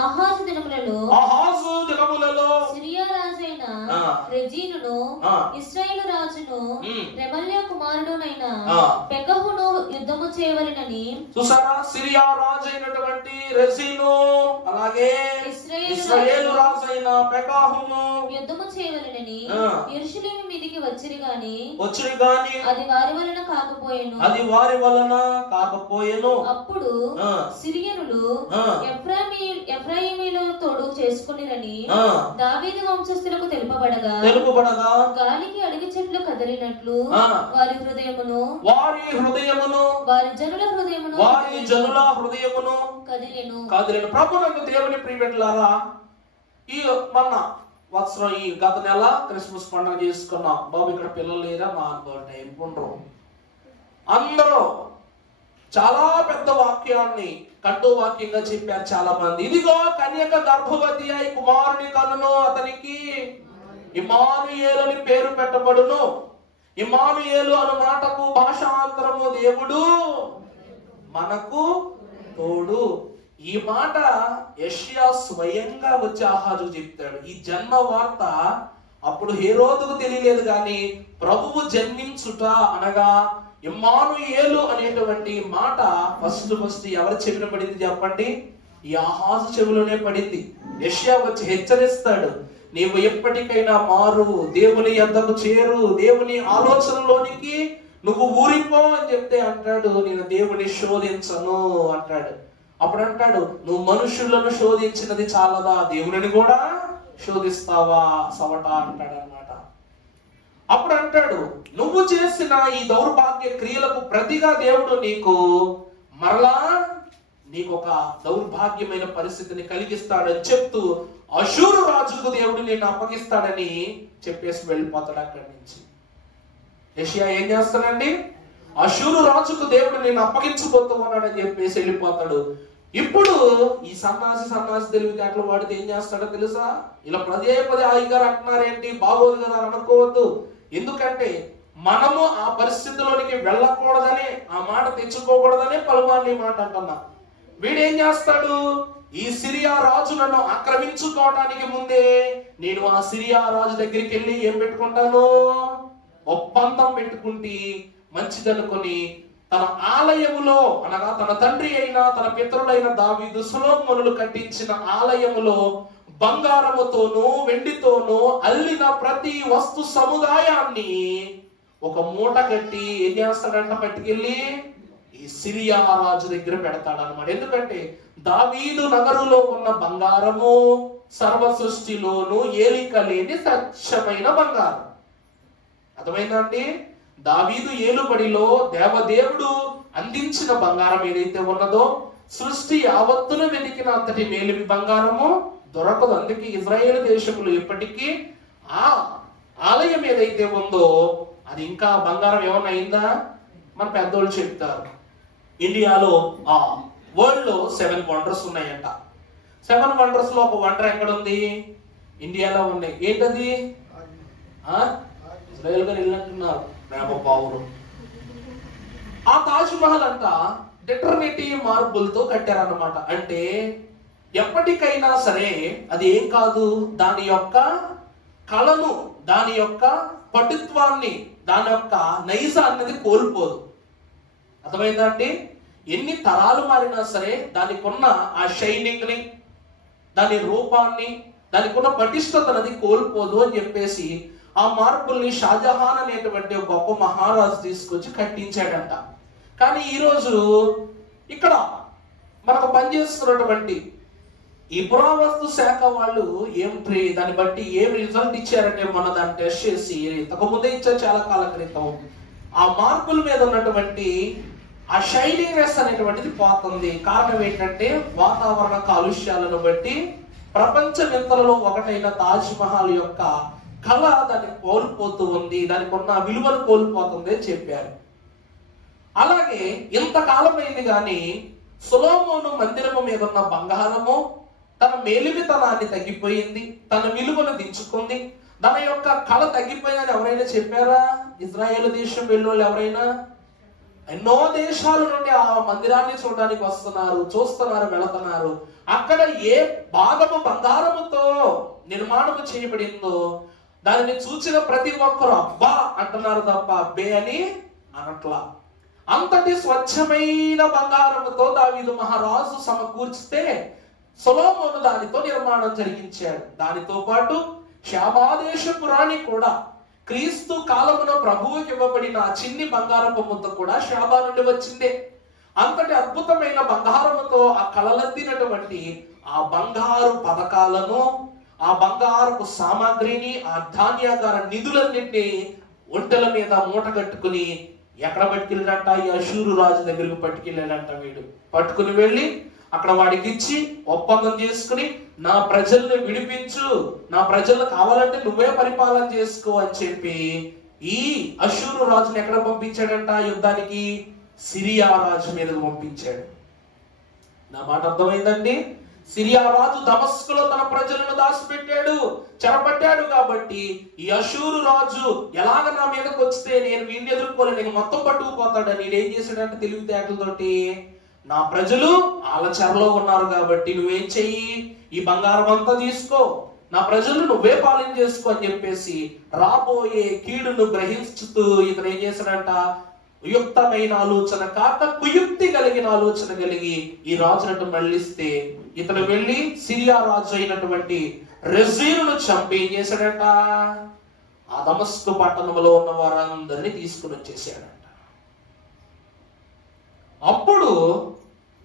ఆహాజు దినములలో సిరియా రాజైన రెజీనును ఇశ్రాయేలు రాజును రెమల్యా కుమారుడునైన పెకహును యుద్ధము చేయవలెనని. చూసారా? సిరియా రాజు అయినటువంటి రెజీను అలాగే ఇశ్రాయేలు రాజు అయిన పెకహును యుద్ధము చేయవలెనని యెరూషలేము మీదికి వచ్చిరి గాని అది వారి వలన కాకపోయెను. అప్పుడు సిరియనులు ఎఫ్రాయిమీలో తోడు చేసుకునిరని దావీదు వంశస్థులకు తెలుపబడగా గాలికి అడవి చెట్లు కదిలినట్లు వారి హృదయమును వారి జనుల హృదయమును కదిలెను. ప్రభువునందు దేవుని ప్రియబిడ్డలారా, ఈ మొన్న వత్సరం ఈ గత నెల క్రిస్మస్ పండుగ చేసుకున్నాం. బాబు ఇక్కడ పిల్లలు లేరా? మా టైం ఉండరు. అందరూ చాలా పెద్ద వాక్యాన్ని కంటూ వాక్యంగా చెప్పారు చాలా మంది. ఇదిగో కన్యక గర్భవతి అయి కుమారుని కనును, అతనికి ఇమ్మానుయేలు అని పేరు పెట్టబడును. ఇమ్మానుయేలు అను మాటకు భాషాంతరము దేవుడు మనకు తోడు. ఈ మాట యెషయా స్వయంగా వచ్చి ఆహాజు చెప్తాడు. ఈ జన్మ వార్త అప్పుడు హేరోదుకు తెలియలేదు, కానీ ప్రభువు జన్మించుట అనగా ఇమ్మానుయేలు అనేటువంటి మాట ఫస్ట్ ఎవరి చెవిన పడింది చెప్పండి? ఈ ఆహాజు చెవిలోనే పడింది. యెషయా వచ్చి హెచ్చరిస్తాడు, నీవు ఎప్పటికైనా మారు, దేవుని యొద్దకు చేరు, దేవుని ఆలోచనలోనికి నువ్వు ఊరిపో అని చెప్తే అంటాడు, నేను దేవుని శోధించను అంటాడు. అప్పుడు అంటాడు, నువ్వు మనుషులను శోధించినది చాలదా, దేవుని కూడా శోధిస్తావా సవట అంటాడు అనమాట. అప్పుడు అంటాడు, నువ్వు చేసిన ఈ దౌర్భాగ్య క్రియలకు ప్రతిగా దేవుడు మరలా నీకు ఒక దౌర్భాగ్యమైన పరిస్థితిని కలిగిస్తాడని చెప్తూ అషూరు రాజుకు దేవుడు నేను అప్పగిస్తాడని చెప్పేసి వెళ్ళిపోతాడు అక్కడి నుంచి. యెషయా ఏం చేస్తాడండి? అషూరు రాజుకు దేవుడు నేను అప్పగించబోతూ ఉన్నాడని చెప్పేసి వెళ్ళిపోతాడు. ఇప్పుడు ఈ సన్నాసి తెలివితేటలు వాడితే ఏం చేస్తాడో తెలుసా? ఇలా పదే అయ్యగారు అంటున్నారేంటి, బాగోదు కదా అని అనుకోవద్దు. ఎందుకంటే మనము ఆ పరిస్థితిలోనికి వెళ్ళకూడదనే, ఆ మాట తెచ్చుకోకూడదనే పలుమార్లు మాట అంటున్నా. వీడేం చేస్తాడు? ఈ సిరియా రాజు నన్ను ఆక్రమించుకోవడానికి ముందే నేను ఆ సిరియా రాజు దగ్గరికి వెళ్ళి ఏం పెట్టుకుంటాను? ఒప్పందం పెట్టుకుంటే మంచిదనుకొని తన ఆలయములో అనగా తన తండ్రి అయిన తన పితరుడైన దావీదు సొలొమోనులు కట్టించిన ఆలయములో బంగారముతోనూ వెండితోనూ అల్లిన ప్రతి వస్తు సముదాయాన్ని ఒక మూట కట్టి ఏం చేస్తాడంట? పట్టుకెళ్ళి ఈ సిరియా రాజు దగ్గర పెడతాడనమాట. ఎందుకంటే దావీదు నగరులో ఉన్న బంగారము సర్వ సృష్టిలోనూ ఏలిక లేని స్వచ్ఛమైన బంగారం. అర్థమైందండి? దావీదు ఏలుబడిలో దేవదేవుడు అందించిన బంగారం ఏదైతే ఉన్నదో సృష్టి యావత్తును వెతికిన అంతటి మేలిమి బంగారము దొరకదు. అందుకే ఇజ్రాయేల్ దేశంలో ఇప్పటికీ ఆ ఆలయం ఏదైతే ఉందో అది ఇంకా బంగారం ఏమన్నా అయిందా? మన పెద్దోళ్ళు చెప్తారు, ఇండియాలో వరల్డ్ లో 7 వండర్స్ ఉన్నాయంట. 7 వండర్స్ లో ఒక వండర్ ఎక్కడ ఉంది? ఇండియాలో ఉన్నాయి. ఏంటది? ఇజ్రాయేల్ గారు వెళ్ళినట్టున్నారు ప్రేమపావులు. ఆ తాజ్ మహల్ అంట డెటర్నిటీ మార్బుల్ తో కట్టారన్నమాట. అంటే ఎప్పటికైనా సరే అది ఏం కాదు, దాని యొక్క కళను, దాని యొక్క పటుత్వాన్ని, దాని యొక్క నైజ అన్నది కోల్పోదు. అర్థమైందండి? ఎన్ని తరాలు మారినా సరే దానికి ఉన్న ఆ షైనింగ్ ని, దాని రూపాన్ని, దానికి ఉన్న పటిష్టత అనేది కోల్పోదు అని చెప్పేసి ఆ మార్పుల్ని షాజహాన్ అనేటువంటి గొప్ప మహారాజు తీసుకొచ్చి కట్టించాడంట. కానీ ఈరోజు ఇక్కడ మనకు పనిచేస్తున్నటువంటి ఈ పురావస్తు శాఖ వాళ్ళు దాన్ని బట్టి ఏం రిజల్ట్ ఇచ్చారంటే, మన దాన్ని టెస్ట్ చేసి ఇంతకు ముందే ఇచ్చారు చాలా కాలం క్రితం, ఆ మార్పుల మీద ఉన్నటువంటి ఆ షైనింగ్నెస్ అనేటువంటిది పోతుంది. కారణం ఏంటంటే వాతావరణ కాలుష్యాలను బట్టి ప్రపంచ వింతలలో ఒకటైన తాజ్ మహల్ యొక్క కళ దాన్ని కోల్పోతూ ఉంది, దానికి ఉన్న విలువను కోల్పోతుంది అని చెప్పారు. అలాగే ఇంతకాలం అయింది కానీ సొలొమోను మందిరము మీద ఉన్న బంగారము తన మేలిమితనాన్ని తగ్గిపోయింది, తన విలువను దించుకుంది, తన యొక్క కళ తగ్గిపోయిందని ఎవరైనా చెప్పారా? ఇజ్రాయేల్ దేశం వెళ్ళిన ఎవరైనా? ఎన్నో దేశాల నుండి ఆ మందిరాన్ని చూడడానికి వస్తున్నారు, చూస్తున్నారు, వెళుతున్నారు. అక్కడ ఏ భాగము బంగారముతో నిర్మాణము చేయబడిందో దానిని చూసిన ప్రతి ఒక్కరు అబ్బా అంటున్నారు తప్ప అబ్బే అని అనట్లా. అంతటి స్వచ్ఛమైన బంగారముతో దావీదు మహారాజు సమకూర్చితే సొలొమోను దానితో నిర్మాణం జరిగించాడు. దానితో పాటు శాబాదేశపు రాణి కూడా, క్రీస్తు కాలమున ప్రభువుకి ఇవ్వబడిన చిన్ని బంగారపు ముద్ద కూడా శాబా నుండి వచ్చిందే. అంతటి అద్భుతమైన బంగారముతో ఆ కళలద్దినటువంటి ఆ బంగారు పథకాలను, ఆ బంగారపు సామాగ్రిని, ఆ ధాన్యాగార నిధులన్నింటినీ ఒంటెల మీద మూట కట్టుకుని ఎక్కడ పట్టుకెళ్ళాడంట? ఈ అషూరు రాజు దగ్గరికి పట్టుకెళ్ళాడంట. వీడు పట్టుకుని వెళ్ళి అక్కడ వాడికి ఇచ్చి ఒప్పందం చేసుకుని, నా ప్రజల్ని విడిపించు, నా ప్రజలు కావాలంటే నువ్వే పరిపాలన చేసుకో అని చెప్పి ఈ అషూరు రాజుని ఎక్కడ పంపించాడంట? యుద్ధానికి సిరియా రాజు మీదకు పంపించాడు. నా మాట అర్థమైందండి? సిరియా రాజు దమస్కులో తన ప్రజలను దాచిపెట్టాడు, చెరపట్టాడు. కాబట్టి ఈ అషూరు రాజు ఎలాగ నా మీదకి వస్తే నేను వీడిని ఎదుర్కోలే, నేను మొత్తం పట్టుకుపోతాడని ఏం చేశాడంటే తెలివితేటలతోటి, నా ప్రజలు వాళ్ళ చెరలో ఉన్నారు కాబట్టి నువ్వేం చెయ్యి, ఈ బంగారం అంతా తీసుకో, నా ప్రజలు నువ్వే పాలన చేసుకో అని చెప్పేసి రాబోయే కీడును గ్రహించుతూ ఇతను ఏం చేశాడంట? యుక్తమైన ఆలోచన కాక కుయుక్తి కలిగిన ఆలోచన కలిగి ఈ రాజునట్టు మళ్ళిస్తే ఇతను వెళ్ళి సిరియా రాజు అయినటువంటి రెజీనును చంపి ఏం చేశాడంట? ఆ దమస్కు పట్టణంలో ఉన్న వారందరినీ తీసుకుని వచ్చేసాడంట. అప్పుడు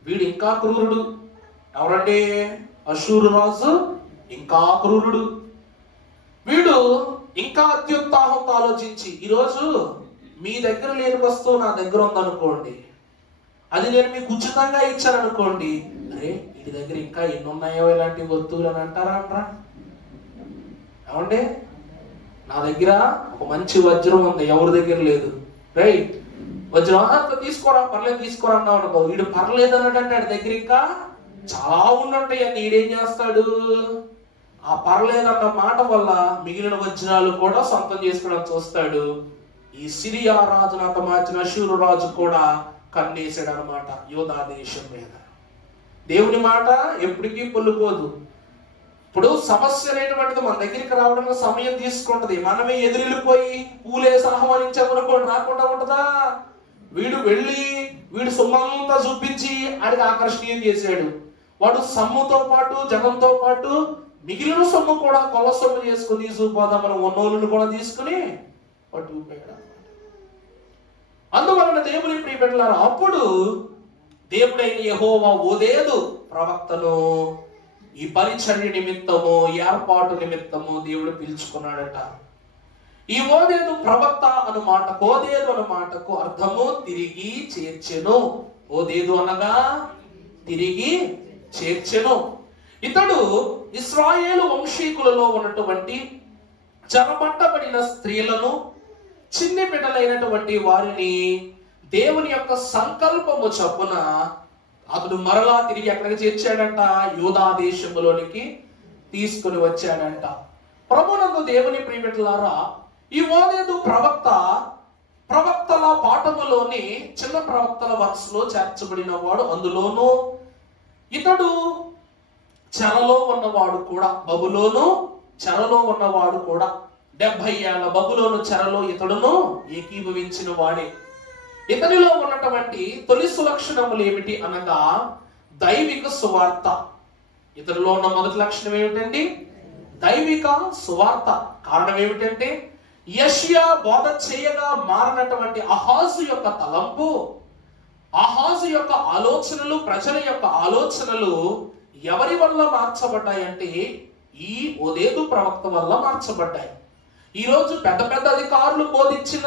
వీడు ఇంకా క్రూరుడు. ఎవరంటే? అషూరు రాజు ఇంకా క్రూరుడు. వీడు ఇంకా అత్యుత్సాహంతో ఆలోచించి, ఈరోజు మీ దగ్గర లేని వస్తువు నా దగ్గర ఉందనుకోండి, అది నేను మీకు ఉచితంగా ఇచ్చాను అనుకోండి, అరే వీటి దగ్గర ఇంకా ఎన్ని ఉన్నాయో ఇలాంటి వస్తువులు అని అంటారా? అనరా? ఏమండి, నా దగ్గర ఒక మంచి వజ్రం ఉంది, ఎవరి దగ్గర లేదు, రైట్? వజ్రం తీసుకోరా, పర్లేదు తీసుకోరా అన్నావు అనుకో, వీడు పర్లేదు అన్నట్టు వాడి దగ్గర ఇంకా చాలా ఉండుంటాయి అని వీడేం చేస్తాడు? ఆ పర్లేదన్న మాట వల్ల మిగిలిన వజ్రాలు కూడా సొంతం చేసుకోవడం చూస్తాడు. ఈ సిరియా రాజును హతమార్చిన అషూరు రాజు కూడా కన్నేసాడు అనమాట యూదా దేశం మీద. దేవుని మాట ఎప్పటికీ పొల్లుకోదు. ఇప్పుడు సమస్య అనేటువంటిది మన దగ్గరికి రావడానికి సమయం తీసుకుంటది. మనమే ఎదురెళ్ళిపోయి పూలేసి ఆహ్వానించామనుకోండి, రాకుండా ఉంటదా? వీడు వెళ్ళి వీడు సొమ్మంతా చూపించి ఆడికి ఆకర్షణీయం చేశాడు. వాడు సొమ్ముతో పాటు జనంతో పాటు మిగిలిన సొమ్ము కూడా కొల్ల సొమ్ము చేసుకుని తీసుకుపోదాం, మనం ఉన్నోళ్ళని కూడా తీసుకుని పట్టుకుపోయాడు. అందువలన దేవుని ప్రియబిడ్డలారా, అప్పుడు దేవుడైన యెహోవా ఓదేదు ప్రవక్తను ఈ పరిచర్య నిమిత్తము, ఏర్పాటు నిమిత్తము దేవుడు పిలుచుకున్నాడట. ఈ ఓదేదు ప్రవక్త అను మాటకు, ఓదేదు అను మాటకు అర్థము తిరిగి చేర్చెను. ఓదేదు అనగా తిరిగి చేర్చెను. ఇతడు ఇశ్రాయేలు వంశీకులలో ఉన్నటువంటి చెరపట్టబడిన స్త్రీలను, చిన్ని బిడ్డలైనటువంటి వారిని దేవుని యొక్క సంకల్పము చొప్పున అతడు మరలా తిరిగి ఎక్కడికి చేర్చాడంట? యూదా దేశములోనికి తీసుకుని వచ్చాడంట. ప్రభునందు దేవుని ప్రియబిడ్డలారా, ఈ ఓదేదు ప్రవక్తల పాఠములోని చిన్న ప్రవక్తల వరుసలో చేర్చబడిన వాడు. అందులోనూ ఇతడు చెరలో ఉన్నవాడు కూడా, బబులోను చెరలో ఉన్నవాడు కూడా 70 ఏళ్ల బబులోను చెరలో ఇతడును ఏకీభవించిన వాడే. ఇతనిలో ఉన్నటువంటి తొలి సులక్షణములు ఏమిటి అనగా దైవిక సువార్త. ఇతనిలో ఉన్న మొదటి లక్షణం ఏమిటండి? దైవిక సువార్త. కారణం ఏమిటంటే యెషయా బోధ చేయగా మారినటువంటి అహాజు యొక్క తలంపు, అహాజు యొక్క ఆలోచనలు, ప్రజల యొక్క ఆలోచనలు ఎవరి వల్ల మార్చబడ్డాయంటే ఈ ఓదేదు ప్రవక్త వల్ల మార్చబడ్డాయి. ఈరోజు పెద్ద పెద్ద అధికారులు బోధించిన,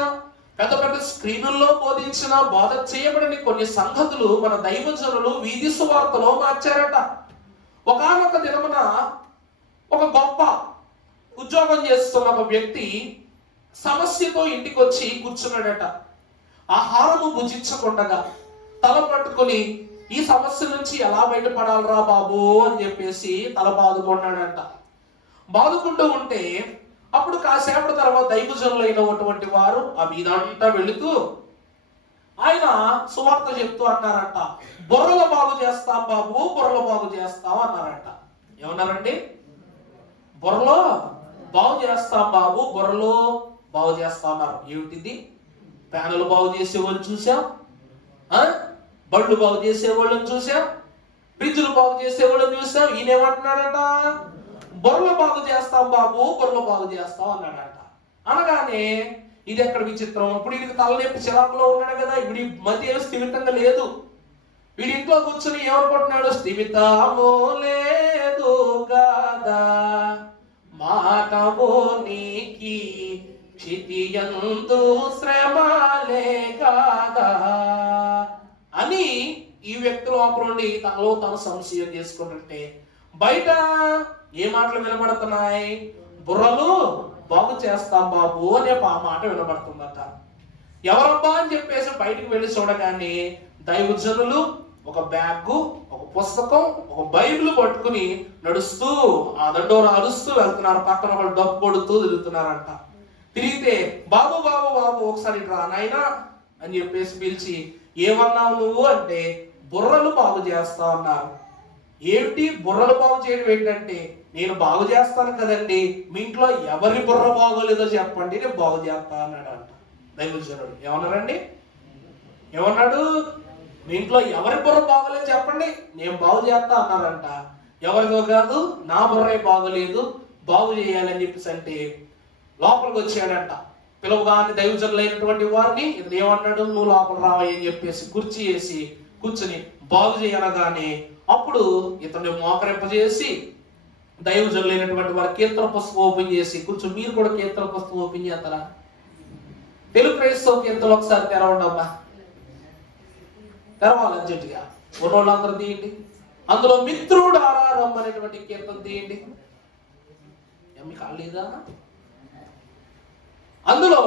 పెద్ద పెద్ద స్క్రీనుల్లో బోధించిన, బోధ చేయబడిన కొన్ని సంగతులు మన దైవజనులు వీధి సువార్తలో మార్చారట. ఒకానొక దినమున ఒక గొప్ప ఉద్యోగం చేస్తున్న ఒక వ్యక్తి సమస్యతో ఇంటికి వచ్చి కూర్చున్నాడట. ఆహారము భుజించకుండా తల పట్టుకుని ఈ సమస్య నుంచి ఎలా బయటపడాలరా బాబు అని చెప్పేసి తల బాదుకున్నాడంట. బాదుకుంటూ ఉంటే అప్పుడు కాసేపటి తర్వాత దైవజనులు అయినటువంటి వారు ఆ వీధంతా వెళుతూ ఆయన సువార్త చెప్తూ అన్నారంట, బుర్రలు బాగు చేస్తాం బాబు, బుర్రలు బాగు చేస్తాం అన్నారంట. ఏమన్నారండి? బుర్రలో బాగు చేస్తాం బాబు, బుర్రలో బాగు చేస్తా అన్నారు. ఏమిటిది? ప్యానలు బాగు చేసేవాళ్ళు చూసాం, బళ్ళు బాగు చేసేవాళ్ళని చూసాం, ఫ్రిడ్జ్లు బాగు చేసేవాళ్ళని చూసాం. ఈయన ఏమంటున్నాడట? బుర్రలు బాగు చేస్తాం బాబు, బుర్రలు బాగు చేస్తాం అన్నాడట. అనగానే ఇది ఎక్కడ విచిత్రం. ఇప్పుడు వీడికి తలనొప్పి చిరాకులో ఉన్నాడు కదా, వీడి మధ్య ఏమి స్థిమితంగా లేదు. వీడి ఇంట్లో కూర్చొని ఏమనుకుంటున్నాడు? స్థిమితము లేదు కదా మాటవో నీకి, క్షితియందు శ్రమలే కాదా అని ఈ వ్యక్తి లోపల నుండి తనలో తను సంశయం చేసుకుంటుంటే బయట ఏ మాటలు వినబడుతున్నాయి? బుర్రలు బాగు చేస్తాం బాబు అనే మాట వినబడుతుందట. ఎవరబ్బా అని చెప్పేసి బయటికి వెళ్ళి చూడగానే దైవజనులు ఒక బ్యాగ్, ఒక పుస్తకం, ఒక బైబిల్ పట్టుకుని నడుస్తూ ఆ దండోర అరుస్తూ వెళ్తున్నారు. పక్కన వాళ్ళు డబ్బు కొడుతూ తిరుగుతున్నారంట. తిరిగితే బాబు బాబు బాబు ఒకసారి రా నాయనా అని చెప్పేసి పిలిచి, ఏమన్నావు నువ్వు అంటే బుర్రలు బాగు చేస్తా అన్నారు. ఏమిటి బుర్రలు బాగు చేయడం ఏంటంటే, నేను బాగు చేస్తాను కదండి, మీ ఇంట్లో ఎవరి బుర్ర బాగోలేదో చెప్పండి, నేను బాగు చేస్తా అన్నాడు అంట దైవజనుడు. ఏమన్నారండి? ఏమన్నాడు? మీ ఇంట్లో ఎవరి బుర్ర బాగోలేదు చెప్పండి, నేను బాగు చేస్తా అన్నారంట. ఎవరిదో కాదు, నా బుర్రే బాగోలేదు, బాగు చేయాలని చెప్పేసి అంటే లోపలికి వచ్చాడంట. పిలవగానే దైవజనులైనటువంటి వారిని ఇతను ఏమన్నాడు? నువ్వు లోపల రావని చెప్పేసి కుర్చీ వేసి కూర్చుని బాగు చేయనగానే అప్పుడు ఇతన్ని మోకరింపజేసి దైవజనులైనటువంటి వారి కీర్తన పుస్తకం ఓపెన్ చేసి కూర్చొని, మీరు కూడా కీర్తన పుస్తకం ఓపెన్ చేస్తారా? తెలుగు క్రైస్తవ కీర్తనలు ఒకసారి తెరవండి అమ్మా, తెరవాలి అర్జెంటుగా. ఉన్నోళ్ళందరూ తీయండి. అందులో మిత్రుడు ఆరారం అనేటువంటి కీర్తన తీయండి. మీకు కాలేదా? అందులో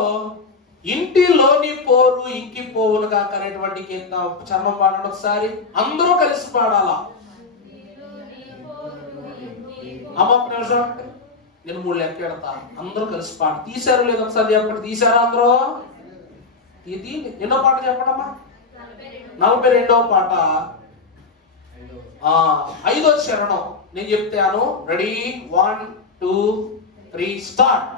ఇంటిలోని పోరు ఇంకిపోవును కాక అనేటువంటి కీర్తన చర్మం పాడండి ఒకసారి. అందరూ కలిసి పాడాలా? అమ్మ నిమిషం, నేను 3 లెక్క పెడతా, అందరూ కలిసి పాడు. తీశారు లేదు ఒకసారి చెప్పండి. తీశారా అందరూ? ఇది ఎన్నో పాట చెప్పండి అమ్మా. 42వ పాట 5వ చరణం నేను చెప్తాను. రెడీ? 1 2 3 స్టార్ట్.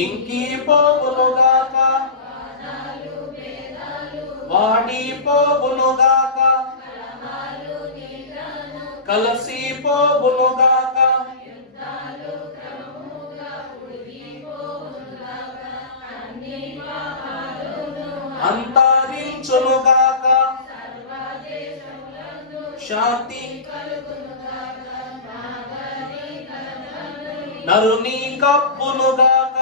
ఇంకిపోవునుగాక, వాడిపోవునుగాక, కలసిపోవునుగాక, అంతరించునుగాక, శాంతి నరుని కప్పునుగాక,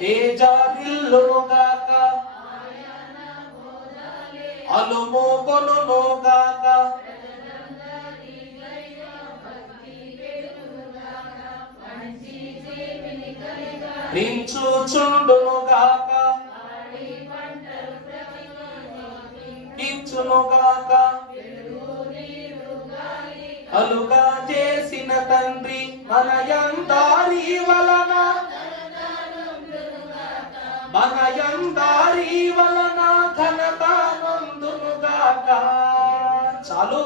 తేజారిల్లునుగాక, అలుమోకొనుగాక, రించుచుండునుగాక, ఇచ్చునుగాక, అలుగా చేసిన తండ్రి మన యందారి వలన, మన యందారి వలన ఘనత నందునుగాక. చాలు.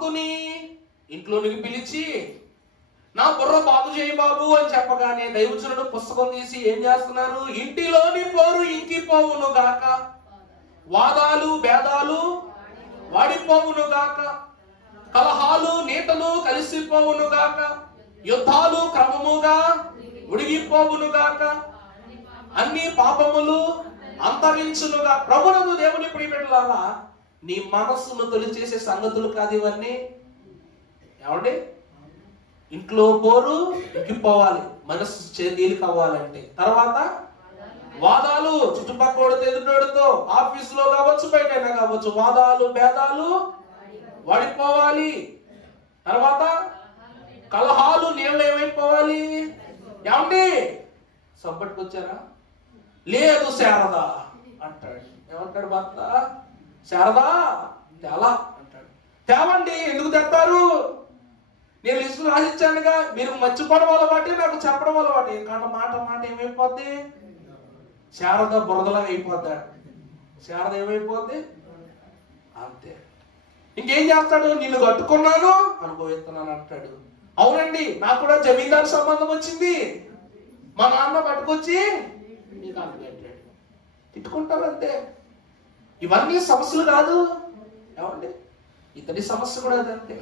భక్తుని ఇంట్లోనికి పిలిచి నా బుర్ర బాగు చేయి బాబు అని చెప్పగానే దైవజనుడు పుస్తకం తీసి ఏం చేస్తున్నారు? ఇంటిలోని పోరు ఇంకిపోవును గాక, వాదాలు భేదాలు వాడిపోవును గాక, కలహాలు నీటలు కలిసిపోవును గాక, యుద్ధాలు క్రమముగా ఉడిగిపోవును గాక, అన్ని పాపములు అంతరించునుగా. ప్రభునందు దేవుని ప్రియబిడ్డలారా, నీ మనస్సును తొలిచేసే సంగతులు కాదు ఇవన్నీ. ఏమండి? ఇంట్లో పోరు ఇంకిపోవాలి, మనస్సు తేలిక అవ్వాలంటే. తర్వాత వాదాలు, చుట్టుపక్కల ఎదుటోడితో, ఆఫీసులో కావచ్చు బయటైనా కావచ్చు, వాదాలు భేదాలు వాడిపోవాలి. తర్వాత కలహాలు నీళ్ళు ఏమైపోవాలి? ఏమండి సబ్బట్టుకు వచ్చారా? లేదు శారదా అంటాడు. ఏమంటాడు భర్త? శారదా తేలా అంటాడు. తేవండి. ఎందుకు తెస్తారు? నేను లిస్టు రాసిచ్చానుగా, మీరు మర్చిపోవడం అలవాటి, నాకు చెప్పడం అలవాటి. కానీ మాట మాట ఏమైపోద్ది? శారద బురదలా అయిపోద్దాడు. శారద ఏమైపోద్ది? అంతే. ఇంకేం చేస్తాడు? నిన్ను కట్టుకున్నాను అనుభవిస్తున్నాను అంటాడు. అవునండి, నాకు కూడా జమీందారు సంబంధం వచ్చింది, మా నాన్న పట్టుకొచ్చి నీకు అనుభవించాడు. తిట్టుకుంటారు అంతే. ఇవన్నీ సమస్యలు కాదు. ఏమండి? ఇతని సమస్య కూడా అదంతే.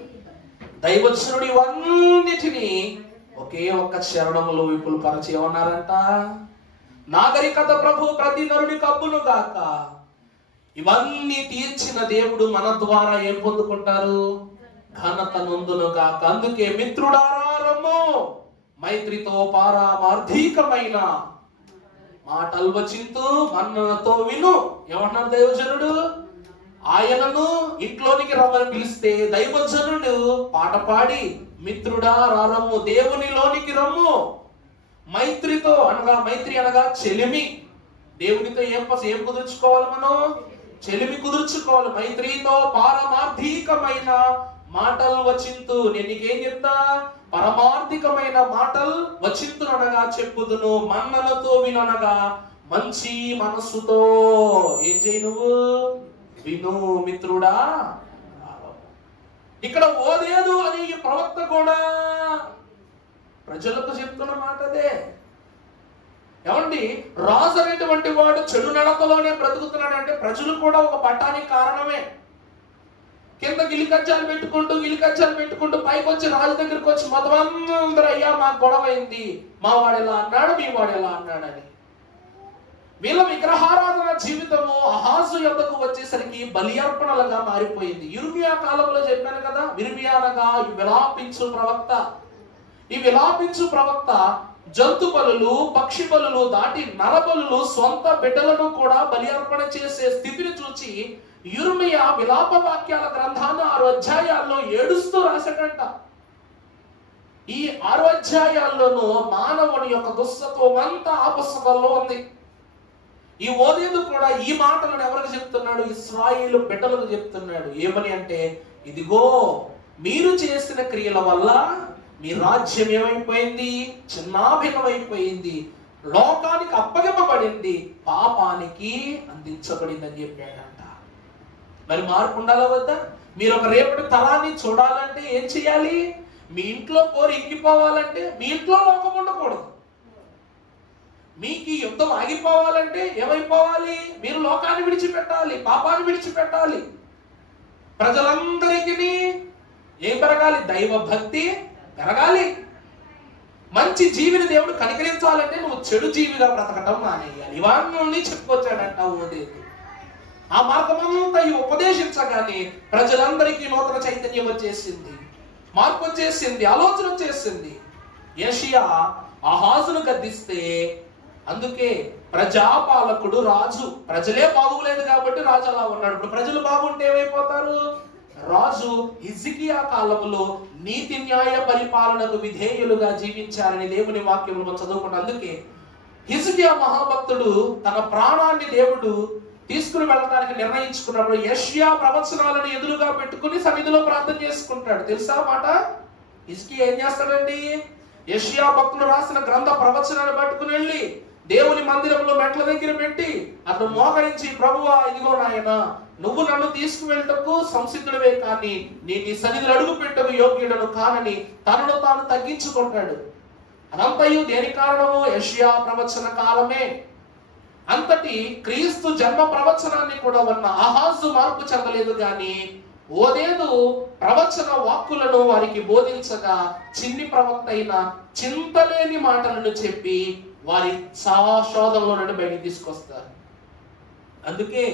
దైవజనుడు ఇవన్నిటినీ ఒకే ఒక్క చరణములో విపులు పరచి ఏమన్నారంట? నాగరికత ప్రభు ప్రతి నరుని కబ్బును గాక. ఇవన్నీ తీర్చిన దేవుడు మన ద్వారా ఏం పొందుకుంటారు? ఘనత నొందును గాక. అందుకే మిత్రుడారము మైత్రితో పారమార్థికమైన మాటలు వచింతు మన్ననతో విను. ఏమన్నారు దైవజనుడు? ఆయనను ఇంట్లోనికి రమ్మని పిలిస్తే దైవజనుడు పాట పాడి మిత్రుడా రమ్ము, దేవునిలోనికి రమ్ము. మైత్రితో అనగా, మైత్రి అనగా చెలిమి. దేవునితో ఏం కుదుర్చుకోవాలి? మనం చెలిమి కుదుర్చుకోవాలి. మైత్రితో పారమార్థికమైన మాటలు వచింతు. నేను నీకేం చెప్తా? పరమార్థికమైన మాటలు వచింతు అనగా చెప్పుదును, మన్నలతో విననగా మంచి మనస్సుతో ఏం చేయి? నువ్వు విను మిత్రుడా. ఇక్కడ ఓదేదు అని ఈ ప్రవక్త కూడా ప్రజలకు చెప్తున్న మాట అదే. ఏమండి? రాజు అనేటువంటి వాడు చెడు నడకలోనే బ్రతుకుతున్నాడంటే ప్రజలు కూడా ఒక పట్టానికి కారణమే. కింద గిలికజ్జాలు పెట్టుకుంటూ పైకి వచ్చి రాజు దగ్గరికి వచ్చి మొదలందరూ అయ్యా మాకు గొడవ అయింది, మా వాడు ఎలా అన్నాడు, మీ వాడు ఎలా అన్నాడని. వీళ్ళ విగ్రహారాధన జీవితము అహాజు యొద్దకు వచ్చేసరికి బలి అర్పణలుగా మారిపోయింది. ఇర్మియా కాలంలో చెప్పాను కదా, ఇర్మియా అనగా విలాపించు ప్రవక్త. ఈ విలాపించు ప్రవక్త జంతు బలులు, పక్షి బలులు దాటి నరబలులు, సొంత బిడ్డలను కూడా బలి అర్పణ చేసే స్థితిని చూచి ఇర్మియా విలాప వాక్యాల గ్రంథాన్ని 6 అధ్యాయాల్లో ఏడుస్తూ రాశాడంట. ఈ 6 అధ్యాయాల్లోనూ మానవుని యొక్క దుస్తత్వం అంతా ఆ పుస్తకంలో ఉంది. ఈ ఓదేదు కూడా ఈ మాటలను ఎవరికి చెప్తున్నాడు? ఇశ్రాయేలు బిడ్డలకు చెప్తున్నాడు. ఏమని అంటే, ఇదిగో మీరు చేసిన క్రియల వల్ల మీ రాజ్యం ఏమైపోయింది? చిన్నాభిన్నమైపోయింది, లోకానికి అప్పగింపబడింది, పాపానికి అందించబడింది అని చెప్పాడంట. మరి మార్పు ఉండాలా వద్దా? మీరు ఒక రేపటి తరాన్ని చూడాలంటే ఏం చేయాలి? మీ ఇంట్లో పోరు ఇంకిపోవాలంటే మీ ఇంట్లో లోకం ఉండకూడదు. మీకు యుద్ధం ఆగిపోవాలంటే ఏమైపోవాలి? మీరు లోకాన్ని విడిచిపెట్టాలి, పాపాన్ని విడిచిపెట్టాలి. ప్రజలందరికీ ఏం పెరగాలి? దైవ భక్తి పెరగాలి. మంచి జీవిని దేవుడు కనికరించాలంటే నువ్వు చెడు జీవిగా బ్రతకటం మానేయాలి. ఇవన్నీ చెప్పుకొచ్చాడంట ఓదేదు. ఆ మార్గమంతా ఉపదేశించగానే ప్రజలందరికీ నూతన చైతన్యం వచ్చేసింది, మార్పు వచ్చేసింది, ఆలోచన వచ్చేసింది. యోషియా ఆహాజును గద్దిస్తే, అందుకే ప్రజాపాలకుడు రాజు. ప్రజలే బాగులేదు కాబట్టి రాజు అలా ఉన్నాడు. ఇప్పుడు ప్రజలు బాగుంటే ఏమైపోతారు? రాజు హిజ్కియా కాలంలో నీతి న్యాయ పరిపాలనకు విధేయులుగా జీవించారని దేవుని వాక్యంలో చదువుకుంటాం. అందుకే హిజ్కియా మహాభక్తుడు తన ప్రాణాన్ని దేవుడు తీసుకుని వెళ్ళడానికి నిర్ణయించుకున్నప్పుడు యెషయా ప్రవచనాలను ఎదురుగా పెట్టుకుని సన్నిధిలో ప్రార్థన చేసుకుంటాడు. తెలుసా మాట? హిజ్కియా ఏం చేస్తాడండి? యెషయా భక్తులు రాసిన గ్రంథ ప్రవచనాన్ని పట్టుకుని వెళ్ళి దేవుని మందిరంలో మెట్ల దగ్గర పెట్టి అతను మోకరించి, ప్రభువా ఇదిగో నాయన నువ్వు నన్ను తీసుకువెళ్ళటకు సంసిద్ధుడవే, కానీ నీ సన్నిధిలో అడుగు పెట్టకు యోగ్యుడను కానని తనను తాను తగ్గించుకుంటాడు. అనంతయు దేని కారణము? యెషయా ప్రవచన కాలమే. అంతటి క్రీస్తు జన్మ ప్రవచనాన్ని కూడా ఉన్న ఆహాజు మార్పు చెందలేదు, గాని ఓదేదు ప్రవచన వాక్కులను వారికి బోధించగా చిన్ని ప్రవక్త అయిన చింతలేని మాటలను చెప్పి వారి శోధనలో నుండి బయటికి తీసుకొస్తారు. అందుకే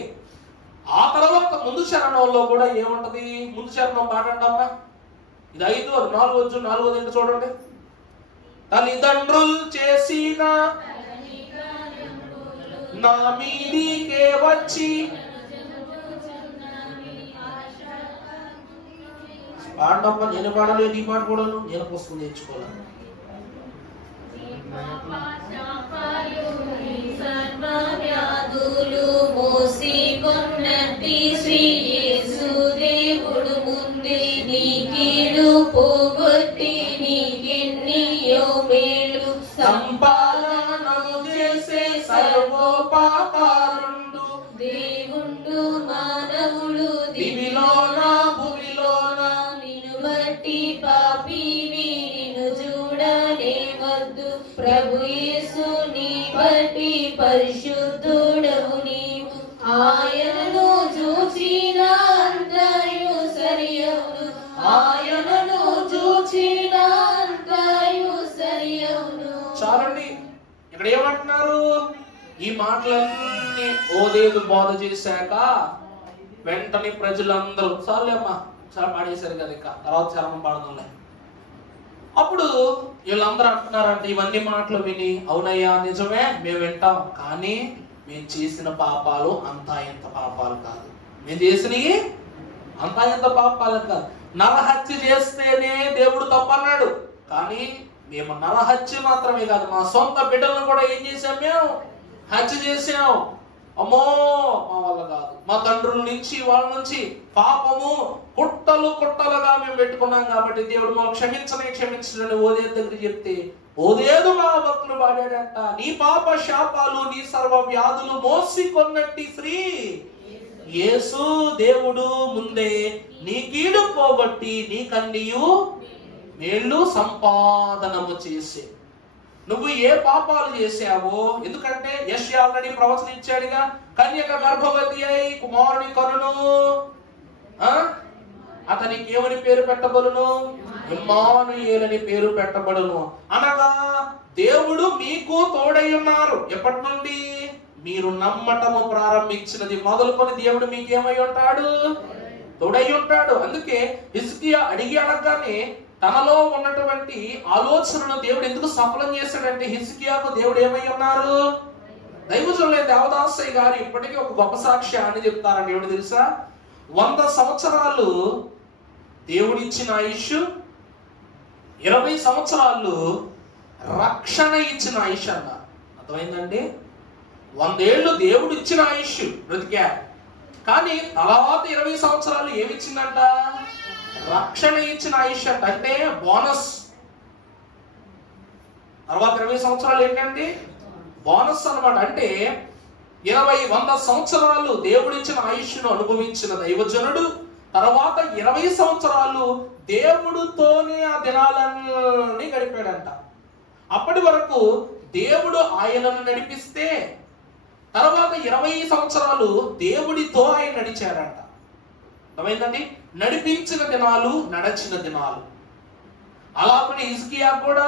ఆ తర్వాత ముందు చరణంలో కూడా ఏముంటది? ముందు చరణం పాడండమ్మా. ఇది 5, 4, 4 చూడండి. తల్లిదండ్రులు చేసిన నా మీదికే వచ్చి పాడమ్మా. నేను పాడలేదు, ఈ మాట కూడా నేను పుస్తకం నేర్చుకోవాలి. సర్వవ్యాధులు మోసికొన్నట్టి శ్రీ యేసు దేవుడు ముందే నీ కీడు పోగొట్టి నీకెన్నియో మేలు సంపాదనము చేసే సర్వోపకారుండు దేవుండు మానవుడు దివిలోన భూమిలోన నిన్ను బట్టి పాపివి నిన్ను చూడనే వద్దు. ప్రభు యేసు నీ బట్టి పరిశుద్ధుడవు నీవు. ఆయనను చూచిన అంతయు సరియవును, ఆయనను చూచిన అంతయు సరియవును. చాలండి. ఇక్కడ ఏమంటున్నారు? ఈ మాటలన్నీ ఓదేదు బోధ చేశాక వెంటనే ప్రజలందరూ చాలేమ్మా చాలా పాడేశారు కదా, ఇక తర్వాత చరణం పాడదాంలే. అప్పుడు వీళ్ళందరూ అంటున్నారంటే ఇవన్నీ మాటలు విని, అవునయ్యా నిజమే మేము వింటాం, కానీ మేము చేసిన పాపాలు అంతా ఎంత పాపాలు కాదు, మేము చేసినవి అంతా ఎంత పాపాలు కాదు. నరహత్య చేస్తేనే దేవుడు తప్పన్నాడు, కానీ మేము నరహత్య మాత్రమే కాదు, మా సొంత బిడ్డలను కూడా ఏం చేశాం? మేము హత్య చేశాం. అమ్మో మా వల్ల కాదు. మా తండ్రుల నుంచి వాళ్ళ నుంచి పాపము కుట్టలు కుట్టలుగా మేము పెట్టుకున్నాం, కాబట్టి దేవుడు మా క్షమించని ఓదేదు దగ్గర చెప్తే ఓదేదు మా భక్తులు పాడాడంట, నీ పాప శాపాలు నీ సర్వ వ్యాధులు మోసి కొన్నట్టి శ్రీ యేసు దేవుడు ముందే నీ కీడు పోగొట్టి నీ కన్నీయు మేళ్ళు సంపాదనము చేసే. నువ్వు ఏ పాపాలు చేసావో, ఎందుకంటే యెషయా ఆల్రెడీ ప్రవచనం ఇచ్చాడుగా, కన్యక గర్భవతి అయి కుమారుని కనును, అతనికి ఏమని పేరు పెట్టబడును? ఇమ్మానుయేలని పేరు పెట్టబడును. అనగా దేవుడు మీకు తోడై ఉన్నారు. ఎప్పటి నుండి? మీరు నమ్మటము ప్రారంభించినది మొదలుకొని దేవుడు మీకేమై ఉంటాడు? తోడై ఉంటాడు. అందుకే హిజ్కియా అడగగానే తనలో ఉన్నటువంటి ఆలోచనను దేవుడు ఎందుకు సఫలం చేశాడంటే, హిజ్కియాకు దేవుడు ఏమై ఉన్నారు? దైవజనులైన దేవదాసయ్య గారు ఇప్పటికీ ఒక గొప్ప సాక్ష్యాన్ని చెప్తారండి. ఏమిటి తెలుసా? 100 సంవత్సరాలు దేవుడిచ్చిన ఆయుష్, 20 సంవత్సరాలు రక్షణ ఇచ్చిన ఆయుష్ అన్నారు. అర్థమైందండి? 100 ఏళ్ళు దేవుడు ఇచ్చిన ఆయుష్ బ్రతికారు, కానీ తర్వాత 20 సంవత్సరాలు ఏమిచ్చిందంట? రక్షణ ఇచ్చిన ఆయుష్ అంట. అంటే బోనస్. తర్వాత 20 సంవత్సరాలు ఏంటండి? బోనస్ అన్నమాట. అంటే 100 సంవత్సరాలు దేవుడిచ్చిన ఆయుష్ను అనుభవించిన దైవజనుడు తర్వాత 20 సంవత్సరాలు దేవుడితోనే ఆ దినాలన్నీ గడిపాడంట. అప్పటి వరకు దేవుడు ఆయనను నడిపిస్తే తర్వాత 20 సంవత్సరాలు దేవుడితో ఆయన నడిచాడంట. అర్థమైందండి? నడిపించిన దినాలు, నడచిన దినాలు. అలాగనే హిజ్కియా కూడా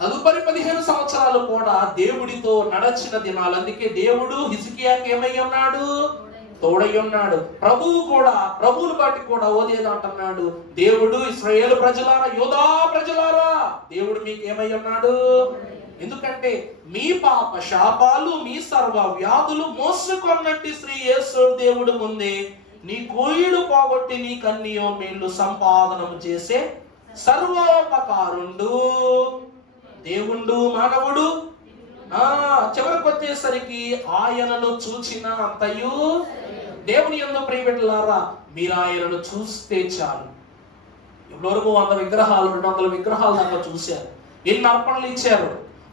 తదుపరి 15 సంవత్సరాలు కూడా దేవుడితో నడచిన దినాలు. అందుకే దేవుడు హిజ్కియాకి ఏమై ఉన్నాడు? తోడై ఉన్నాడు. ప్రభువు కూడా, ప్రభువుని బట్టి కూడా ఓదేదు అంటున్నాడు, దేవుడు ఇశ్రాయేలు ప్రజలారా, యోధా ప్రజలారా, దేవుడు మీకు ఏమై ఉన్నాడు? ఎందుకంటే మీ పాప శాపాలు మీ సర్వ వ్యాధులు మోసుకొన్నట్టి శ్రీ యేసు దేవుడు ముందే నీ కోయిడు పోగొట్టి నీ కన్నీయో మేళ్ళు సంపాదనము చేసే సర్వోపకారుండు దేవుండు మానవుడు. చివరికి వచ్చేసరికి ఆయనను చూచిన అంతయు దేవుని యందు ప్రియబిడ్డలారా, మీరు ఆయనను చూస్తే చాలు. ఎవరెవరు 100 విగ్రహాలు 200 విగ్రహాలు దాకా చూశారు, ఎన్ని అర్పణలు ఇచ్చారు.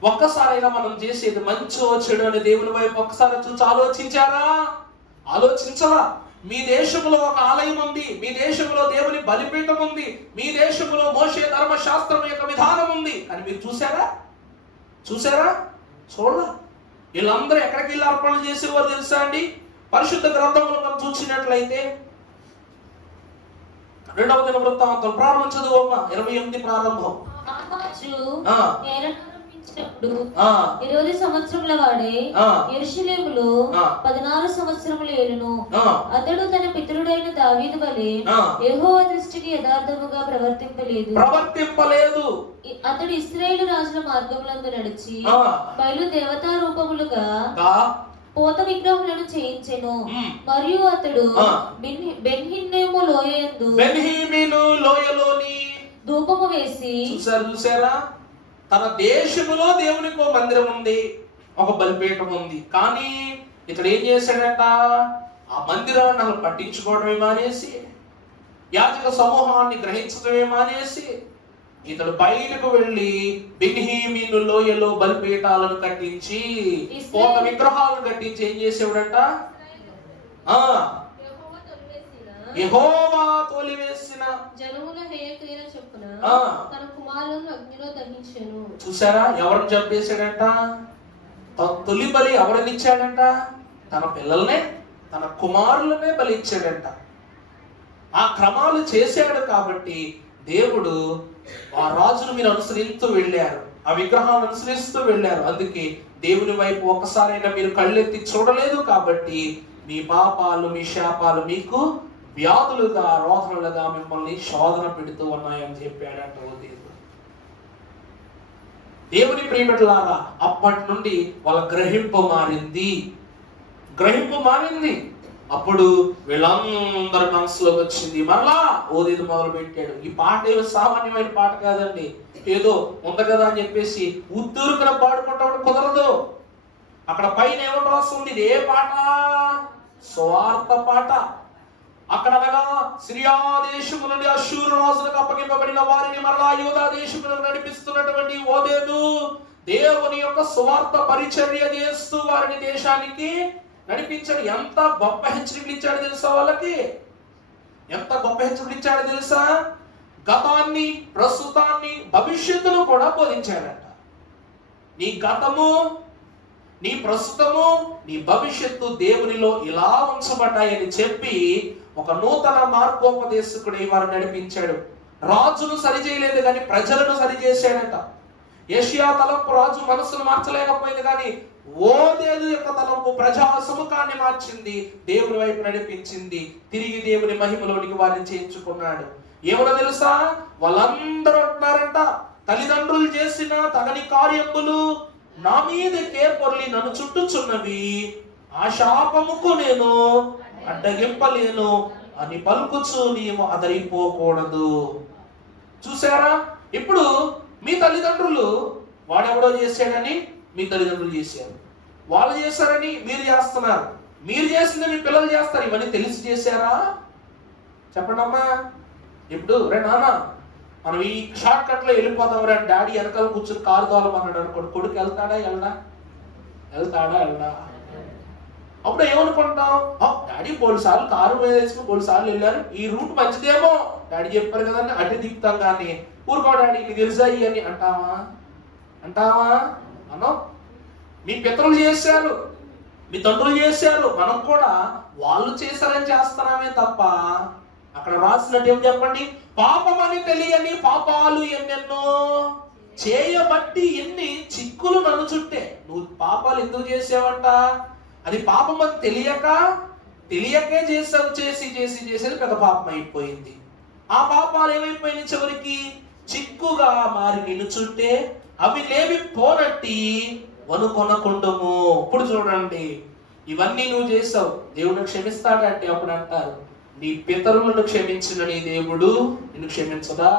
ఒక్కసారైనా మనం చేసేది మంచో చెడు అని దేవుని వైపు ఒక్కసారి చూసి ఆలోచించారా? ఆలోచించరా? మీ దేశంలో ఒక ఆలయం ఉంది, మీ దేశంలో దేవుని బలిపీఠం ఉంది, మీ దేశంలో మోషే ధర్మశాస్త్రం యొక్క విధానం ఉంది. కానీ మీరు చూసారా? చూడలా. వీళ్ళందరూ ఎక్కడికి వెళ్ళి అర్పణలు చేసేవారు తెలుసా అండి? పరిశుద్ధ గ్రంథంలో మనం చూసినట్లయితే 2వ దినవృత్తాంతం ప్రారంభం చదువమ్మా, 28 ప్రారంభం. 20 సంవత్సరముల వాడే యెరూషలేములో 14 సంవత్సరములు ఏలును. అతడు తన పితరుడైన దావీదు వలె యెహోవా దృష్టికి యథార్థముగా ప్రవర్తింపలేదు. అతడు ఇశ్రాయేలు రాజుల మార్గములందు నడిచి బయలు దేవతా రూపములుగా పోత విగ్రహములను చేయించెను. మరియు అతడు బెన్హిన్నీము లోయలోని ధూపము వేసి, చూసారా, తన దేశములో దేవునికి ఒక మందిరం ఉంది, ఒక బలిపీఠం ఉంది. కానీ ఇతడు ఏం చేశాడట? ఆ మందిరాన్ని అసలు పట్టించుకోవడమే మానేసి, యాజక సమూహాన్ని గ్రహించడమే మానేసి, ఇతడు బయటకు వెళ్లి బెన్హీమీను లోయలో బలిపీఠాలను కట్టించి పోత విగ్రహాలను కట్టించి ఏం చేసేవాడంట? యెహోవా తోలివేసిన జనముల హేయక్రియల చొప్పున తన కుమారులను అగ్నిలో దహించెను. చూసారా, ఎవరిని చంపేశాడంట? తొలి బలి ఎవరినిచ్చాడంట? తన పిల్లల్నే, తన కుమారులనే బలి ఇచ్చాడంట. ఆ క్రమాలు చేశాడు కాబట్టి దేవుడు ఆ రాజును మీరు అనుసరిస్తూ వెళ్ళారు, ఆ విగ్రహాలను అనుసరిస్తూ వెళ్ళారు. అందుకే దేవుని వైపు ఒక్కసారైనా మీరు కళ్ళెత్తి చూడలేదు కాబట్టి మీ పాపాలు, మీ శాపాలు మీకు వ్యాధులుగా, రోధనలుగా మిమ్మల్ని శోధన పెడుతూ ఉన్నాయని చెప్పాడంట దేవుని ప్రియమిట్లారా. అప్పటి నుండి వాళ్ళ గ్రహింపు మారింది. అప్పుడు వీళ్ళందరి మనసులోకి వచ్చింది. మరలా ఓదేది మొదలు పెట్టాడు. ఈ పాట ఏదో సామాన్యమైన పాట కాదండి, ఏదో ఉంది కదా అని చెప్పేసి ఉద్దూరుకున పాడుకుంటాడు కుదరదు. అక్కడ పైన ఏమని రాస్తుంది? ఇది ఏ పాట? స్వార్థ పాట. అక్కడ అనగా సిరియా దేశము నుండి అష్షూరు రాజులకు అప్పగింపబడిన వారిని మరలా యూదా దేశములకు నడిపిస్తున్నటువంటి ఓదేదు దేవుని యొక్క స్వార్థ పరిచర్య చేస్తూ వారిని దేశానికి నడిపించాడు. ఎంత గొప్ప హెచ్చరికలు ఇచ్చాడు తెలుసా? వాళ్ళకి ఎంత గొప్ప హెచ్చరికలు ఇచ్చాడు తెలుసా? గతాన్ని, ప్రస్తుతాన్ని, భవిష్యత్తును కూడా బోధించాడట. నీ గతము, నీ ప్రస్తుతము, నీ భవిష్యత్తు దేవునిలో ఇలా ఉంచబడ్డాయని చెప్పి ఒక నూతన మార్గోపదేశకుడు వారు నడిపించాడు. రాజును సరిచేయలేదు కానీ ప్రజలను సరిచేశాడట. యెషయా తలంపు రాజు మనస్సును మార్చలేకపోయింది కానీ ఓదేదు యొక్క తలంపు ప్రజా సముఖాన్ని మార్చింది, దేవుని వైపు నడిపించింది. తిరిగి దేవుని మహిమలోనికి వారిని చేర్చుకున్నాడు. ఏమన్నా తెలుసా? వాళ్ళందరూ అంటున్నారంట, తల్లిదండ్రులు చేసిన తగని కార్యములు నా మీదకే పొర్లి నన్ను చుట్టుచున్నవి, ఆ శాపముకు నేను అడ్డగింపలేను అని పలుకుచు నీవు అదరిపోకూడదు. చూసారా? ఇప్పుడు మీ తల్లిదండ్రులు వాడెవడో చేశాడని మీ తల్లిదండ్రులు చేశారు, వాళ్ళు చేశారని మీరు చేస్తున్నారు, మీరు చేసింది మీ పిల్లలు చేస్తారు. ఇవన్నీ తెలిసి చేశారా? చెప్పండి అమ్మా. ఇప్పుడు రే నాన్న మనం ఈ షార్ట్ కట్ లో వెళ్ళిపోతాం రా, డాడీ వెనకాల కూర్చొని కారు తోలమన్నాడు అనుకోండి, కొడుకు వెళ్తాడా వెళ్ళడా? అప్పుడు ఏమనుకుంటాం? డాడీ 3 సార్లు కారు మీద వేసుకుని 3 సార్లు వెళ్ళారు, ఈ రూట్ మంచిదేమో డాడీ చెప్పారు కదండి అటు దిగుతాం. కానీ ఊరుకో డాడీ నీకు తెలుసా అని అంటావా? మనం మీ పితరులు చేశారు, మీ తండ్రులు చేశారు, మనం కూడా వాళ్ళు చేశారని చేస్తున్నామే తప్ప అక్కడ రాసినట్టు ఏం చెప్పండి? పాపమని తెలియని పాపాలు ఎన్నెన్నో చేయబట్టి ఎన్ని చిక్కులు నన్ను చుట్టే. నువ్వు పాపాలు ఎందుకు చేసావంట? అది పాపం అని తెలియకే చేసావు, చేసేది పెద్ద పాపం అయిపోయింది. ఆ పాపాలు ఏమైపోయినాయి? చివరికి చిక్కుగా మారి నిన్ను చుట్టే, అవి లేవి పోనట్టి వనుకొనకుండము. ఇప్పుడు చూడండి, ఇవన్నీ నువ్వు చేసావు, దేవుడు క్షమిస్తాడంటే అప్పుడు అంటారు, నీ పితరులను క్షమించిన నీ దేవుడు నిన్ను క్షమించదా?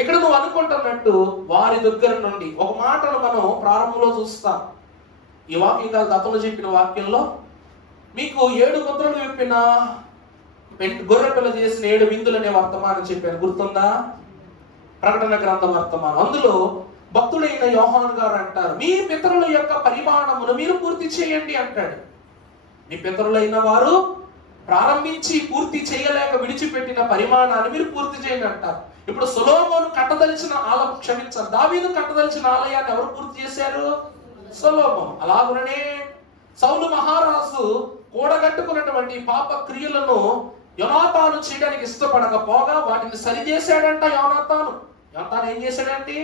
ఇక్కడ నువ్వు అనుకుంటున్నట్టు వారి దగ్గర నుండి ఒక మాటను మనం ప్రారంభంలో చూస్తాం. ఈ వాక్యం కాదు, గతంలో చెప్పిన వాక్యంలో మీకు 7 ముద్రలు విప్పిన గొర్రె పిల్ల చేసిన 7 విందులనే వర్తమానం చెప్పాను, గుర్తుందా? ప్రకటన గ్రంథ వర్తమానం. అందులో భక్తుడైన యోహాను గారు అంటారు, మీ పితరుల యొక్క పరిమాణమును మీరు పూర్తి చేయండి అంటాడు. మీ పితరులైన వారు ప్రారంభించి పూర్తి చేయలేక విడిచిపెట్టిన పరిమాణాన్ని మీరు పూర్తి చేయండి అంటారు. ఇప్పుడు సొలొమోను కట్టదలిచిన దావీదు కట్టదలిచిన ఆలయాన్ని ఎవరు పూర్తి చేశారు? సొలొమోను. అలాగుననే సౌలు మహారాజు కూడగట్టుకున్నటువంటి పాప క్రియలను యోనాతాను చేయడానికి ఇష్టపడకపోగా వాటిని సరిచేశాడంట. యోనాతాను ఏం చేశాడంటే,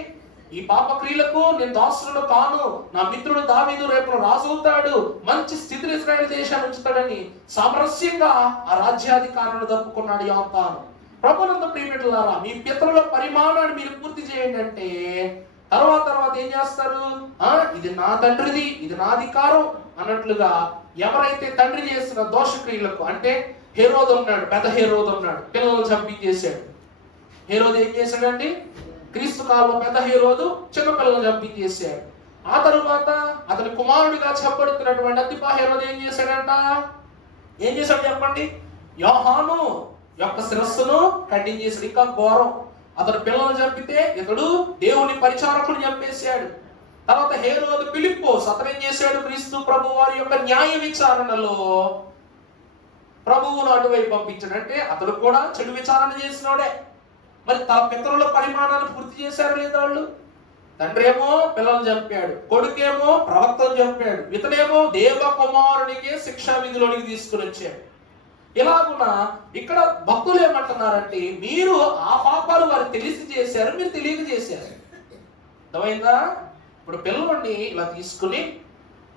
ఈ పాప క్రియలకు నేను దాసుడు కాను, నా మిత్రుడు దావీదు రేపు రాజు అవుతాడు, మంచి స్థితిని ఇశ్రాయేలు దేశాన్ని ఉంచుతాడని సామరస్యంగా ఆ రాజ్యాధికారులను తప్పుకున్నాడు యోనాతాను. ప్రభునందు ప్రియమిత్రులారా, మీ పితరుల పరిమాణాన్ని మీరు పూర్తి చేయండి అంటే తర్వాత ఏం చేస్తారు? ఇది నా తండ్రిది, ఇది నా అధికారం అన్నట్లుగా ఎవరైతే తండ్రి చేసిన దోషక్రియలకు, అంటే హేరోదు ఉన్నాడు, పెద్ద హేరోదు ఉన్నాడు, పిల్లలు చంపించేశాడు. హేరోదు ఏం చేశాడండి? క్రీస్తు కాలంలో పెద్ద హేరోదు చిన్న పిల్లలు చంపించేశాడు. ఆ తరువాత అతని కుమారుడిగా చెప్పబడుతున్నటువంటి అంతిపా హేరోదు ఏం చేశాడంట? ఏం చేశాడు చెప్పండి? యోహాను యొక్క శిరస్సును ఖండించేశాడు. ఇంకా ఘోరం, అతను పిల్లలు చంపితే ఇతడు దేవుని పరిచారకులు చంపేశాడు. తర్వాత హేరోదు ఫిలిప్పోస్ అతను ఏం చేశాడు? క్రీస్తు ప్రభు వారి యొక్క న్యాయ విచారణలో ప్రభువును అటువైపు పంపించాడు. అంటే అతడు కూడా చెడు విచారణ చేసినోడే. మరి తన పితరుల పరిమాణాన్ని పూర్తి చేశారు లేదా వాళ్ళు? తండ్రి ఏమో పిల్లలు చంపాడు, కొడుకేమో ప్రవక్తను చంపాడు, ఇతనేమో దేవ కుమారునికే శిక్షా విధిలోనికి తీసుకుని వచ్చాడు. ఇలాగున ఇక్కడ భక్తులు ఏమంటున్నారంటే, మీరు ఆ పాపాలు వారు తెలిసి చేశారు, మీరు తెలియక చేశారు. అర్థమైందా? ఇప్పుడు పిల్లల్ని ఇలా తీసుకుని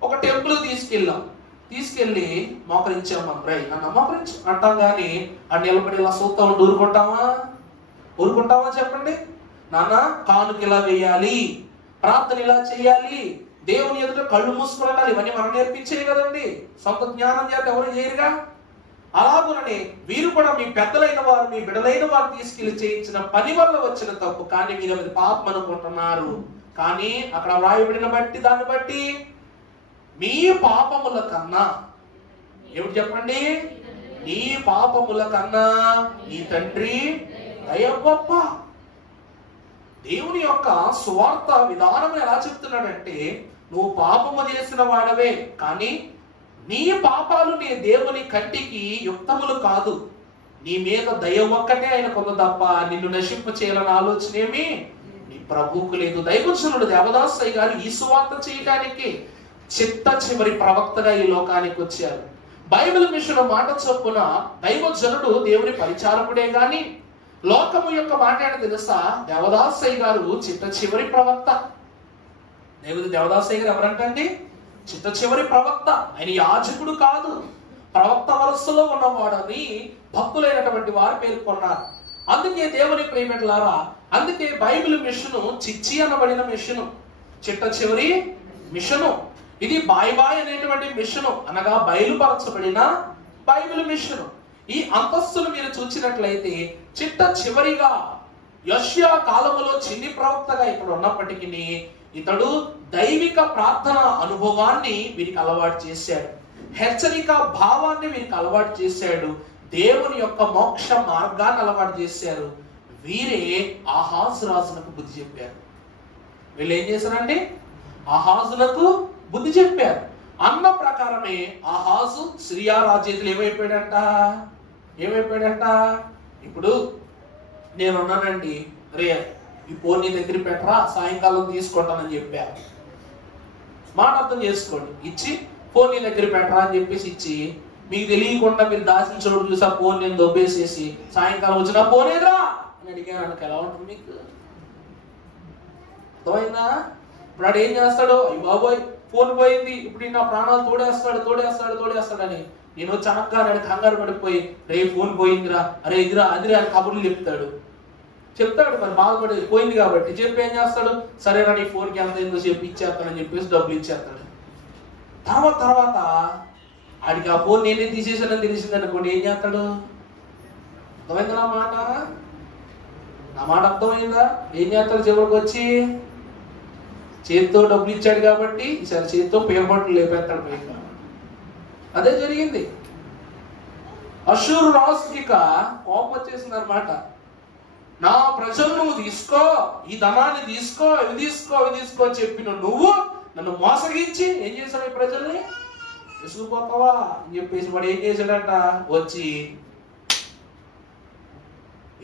ఒక టెంపుల్ తీసుకెళ్ళి మోకరించాం మనం. రై నన్ను మోకరించు అంటాం కానీ ఆ నిలబడి ఇలా సూత్తా ఉండి ఊరుకుంటామా చెప్పండి? నాన్న కానుక ఇలా వేయాలి, ప్రార్థన ఇలా చేయాలి, దేవుని ఎదుట కళ్ళు మూసుకుని ఉండాలి, ఇవన్నీ మనం నేర్పించేవి కదండి. సొంత జ్ఞానం చేత ఎవరు చేయరుగా. అలాగుననే వీరు కూడా మీ పెద్దలైన వారు, మీ బిడలైన వారు తీసుకెళ్లి చేయించిన పని వల్ల వచ్చిన తప్పు, కానీ మీరు అది పాపం అనుకుంటున్నారు. కానీ అక్కడ వ్రాయబడిన దాన్ని బట్టి మీ పాపముల కన్నా, ఏమిటి చెప్పండి? నీ పాపముల కన్నా నీ తండ్రి దయ గొప్ప. దేవుని యొక్క స్వార్థ విధానం ఎలా చెప్తున్నాడంటే, నువ్వు పాపము చేసిన వాడవే, కానీ నీ పాపాలు నీ దేవుని కంటికి యుక్తములు కాదు. నీ మీద దయ ఒక్కటే ఆయన కొంత తప్ప నిన్ను నశింప చేయాలని ఆలోచన ఏమి నీ ప్రభువుకు లేదు. దైవజనుడు దేవదాసయ్య గారు ఈ సువార్త చేయడానికి చిట్ట చివరి ప్రవక్తగా ఈ లోకానికి వచ్చారు. బైబిల్ మిషన్ మాట చొప్పున దైవజనుడు దేవుని పరిచారకుడే గాని లోకము యొక్క మాట ఏంటో తెలుసా? దేవదాసయ్య గారు చిట్ట చివరి ప్రవక్త. దేవదాసయ్య గారు ఎవరంటండి? చిట్ట చివరి ప్రవక్త. ఆయన యాజకుడు కాదు, ప్రవక్త వరుసలో ఉన్నవాడని భక్తులైనటువంటి వారు పేర్కొన్నారు. అందుకే దేవుని ప్రేమికులారా, అందుకే బైబిల్ మిషను చిచ్చి అనబడిన మిషను, చిట్ట చివరి మిషను. ఇది బాయ్ అనేటువంటి మిషను, అనగా బయలుపరచబడిన బైబిల్ మిషను. ఈ అంతస్తులు మీరు చూసినట్లయితే చిట్ట చివరిగా యెషయా కాలములో చిన్ని ప్రవక్తగా ఇక్కడ ఉన్నప్పటికీ ఇతడు దైవిక ప్రార్థన అనుభవాన్ని వీరికి అలవాటు చేశాడు, హెచ్చరిక భావాన్ని వీరికి అలవాటు చేశాడు, దేవుని యొక్క మోక్ష మార్గాన్ని అలవాటు చేశారు. వీరే ఆహాజు రాజులకు బుద్ధి చెప్పారు. వీళ్ళు ఏం చేశారండి? ఆహాజులకు బుద్ధి చెప్పారు. అన్న ప్రకారమే ఆహాజు సిరియా రాజేతులు ఏమైపోయాడంట? ఇప్పుడు నేనున్నానండి, రే ఈ ఫోన్ నీ దగ్గర పెట్టరా, సాయంకాలం తీసుకుంటానని చెప్పారు. మాట అర్థం చేసుకోండి. ఇచ్చి ఫోన్ నీ దగ్గర పెట్టరా అని చెప్పేసి ఇచ్చి, మీకు తెలియకుండా మీరు దాచిన చోటు చూసి ఆ ఫోన్ నేను దొబ్బేసేసి సాయంకాలం వచ్చిన ఫోన్ ఏదిరా అని అడిగాను అనుకో, ఎలా ఉంటుంది మీకు? అర్థమైందా? ఇప్పుడు ఆడు ఏం చేస్తాడు? అయ్యి బాబోయ్ ఫోన్ పోయింది, ఇప్పుడు నా ప్రాణాలు తోడేస్తాడని నేను చనక్గా నాడు కంగారు పడిపోయి, రే ఫోన్ పోయిందిరా, అరే ఇదిరా అదిరా అని కబుర్లు చెప్తాడు. మరి బాధపడి పోయింది కాబట్టి చెప్పి ఏం చేస్తాడు? సరేనా నీ ఫోన్కి ఎంత ఏందో చెప్పి ఇచ్చేస్తానని చెప్పేసి డబ్బులు ఇచ్చేస్తాడు. తర్వాత ఆడికి ఆ ఫోన్ నేనే తీసేసానని తెలిసింది అనుకోండి, ఏం చేస్తాడు? అర్థమైందా నా మాట అర్థమైందా? ఏం చేస్తాడు? చివరికి వచ్చి చేతితో డబ్బులు ఇచ్చాడు కాబట్టి ఈసారి చేతితో పేపర్లు లేపేస్తాడు పైన. అదే జరిగింది. అషూరు రాజుకి కోపం వచ్చేసింది అనమాట. నా ప్రజలు నువ్వు తీసుకో, ఈ ధనాన్ని తీసుకో, ఇవి తీసుకో చెప్పిన నువ్వు నన్ను మోసగించి ఏం చేశావు? ఈ ప్రజల్ని విసుగుపోతావా అని చెప్పేసి వాడు ఏం చేశాడంట, వచ్చి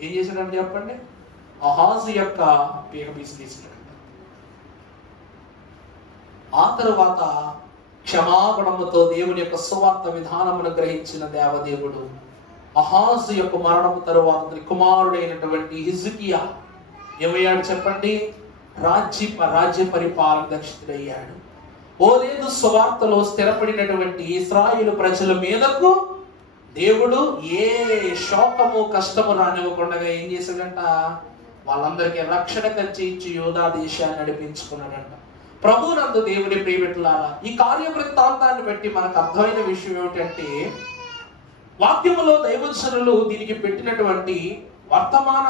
ఏం చేశాడంట చెప్పండి, అహాజు యొక్క పీక తీసేసాడంట. ఆ తరువాత క్షమాగుణముతో దేవుని యొక్క సువార్త విధానమును గ్రహించిన దేవదేవుడు అహాజు యొక్క మరణము తరువాత కుమారుడైనటువంటి హిజ్కియా ఏమయ్యాడు చెప్పండి, రాజ్య పరిపాలన దక్షితుడయ్యాడు. ఓదేదు సువార్తలో స్థిరపడినటువంటి ఇశ్రాయేలు ప్రజల మీదకు దేవుడు ఏ శోకము కష్టము రానివ్వకుండా ఏం చేశాడంట, వాళ్ళందరికీ రక్షణ కల్పించి యూదా దేశాన్ని నడిపించుకున్నాడంట. ప్రభువునందు దేవుని ప్రియబిడ్డలారా, ఈ కార్య వృత్తాంతాన్ని బట్టి మనకు అర్థమైన విషయం ఏమిటంటే, వాక్యములో దైవజనులు దీనికి పెట్టినటువంటి వర్తమాన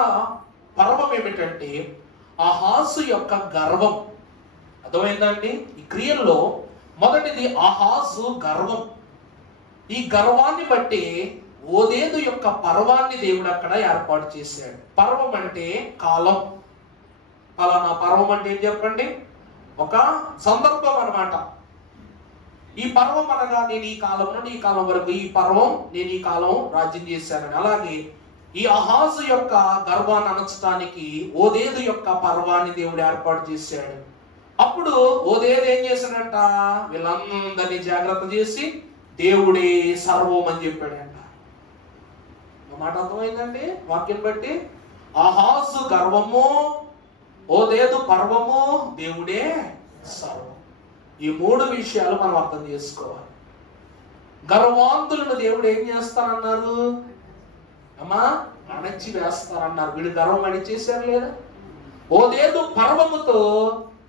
పర్వం ఏమిటంటే అహాజు యొక్క గర్వం. అర్థమైందండి? ఈ క్రియల్లో మొదటిది అహాజు గర్వం. ఈ గర్వాన్ని బట్టి ఓదేదు యొక్క పర్వాన్ని దేవుడు అక్కడ ఏర్పాటు చేశాడు. పర్వం అంటే కాలం. పలానా పర్వం అంటే ఏం చెప్పండి, ఒక సందర్భం అన్నమాట. ఈ పర్వం అనగా నేను ఈ కాలం నుండి ఈ కాలం వరకు ఈ పర్వం నేను ఈ కాలం రాజ్యం చేశానని. అలాగే ఈ అహాజు యొక్క గర్వాన్ని అణచడానికి ఓదేదు యొక్క పర్వాన్ని దేవుడు ఏర్పాటు చేశాడు. అప్పుడు ఓదేదు ఏం చేశాడంట, వీళ్ళందరినీ జాగ్రత్త చేసి దేవుడే సర్వం అని చెప్పాడంట. మాట అర్థమైందండి వాక్యం బట్టి? అహాజు గర్వము, ఓదేదు పర్వము, దేవుడే సర్వం. ఈ మూడు విషయాలు మనం అర్థం చేసుకోవాలి. గర్వాంతులను దేవుడు ఏం చేస్తానన్నారు అమ్మా, అణచి వేస్తారన్నారు. వీడు గర్వం అణిచేశారు లేదా? ఓదేదు పర్వముతో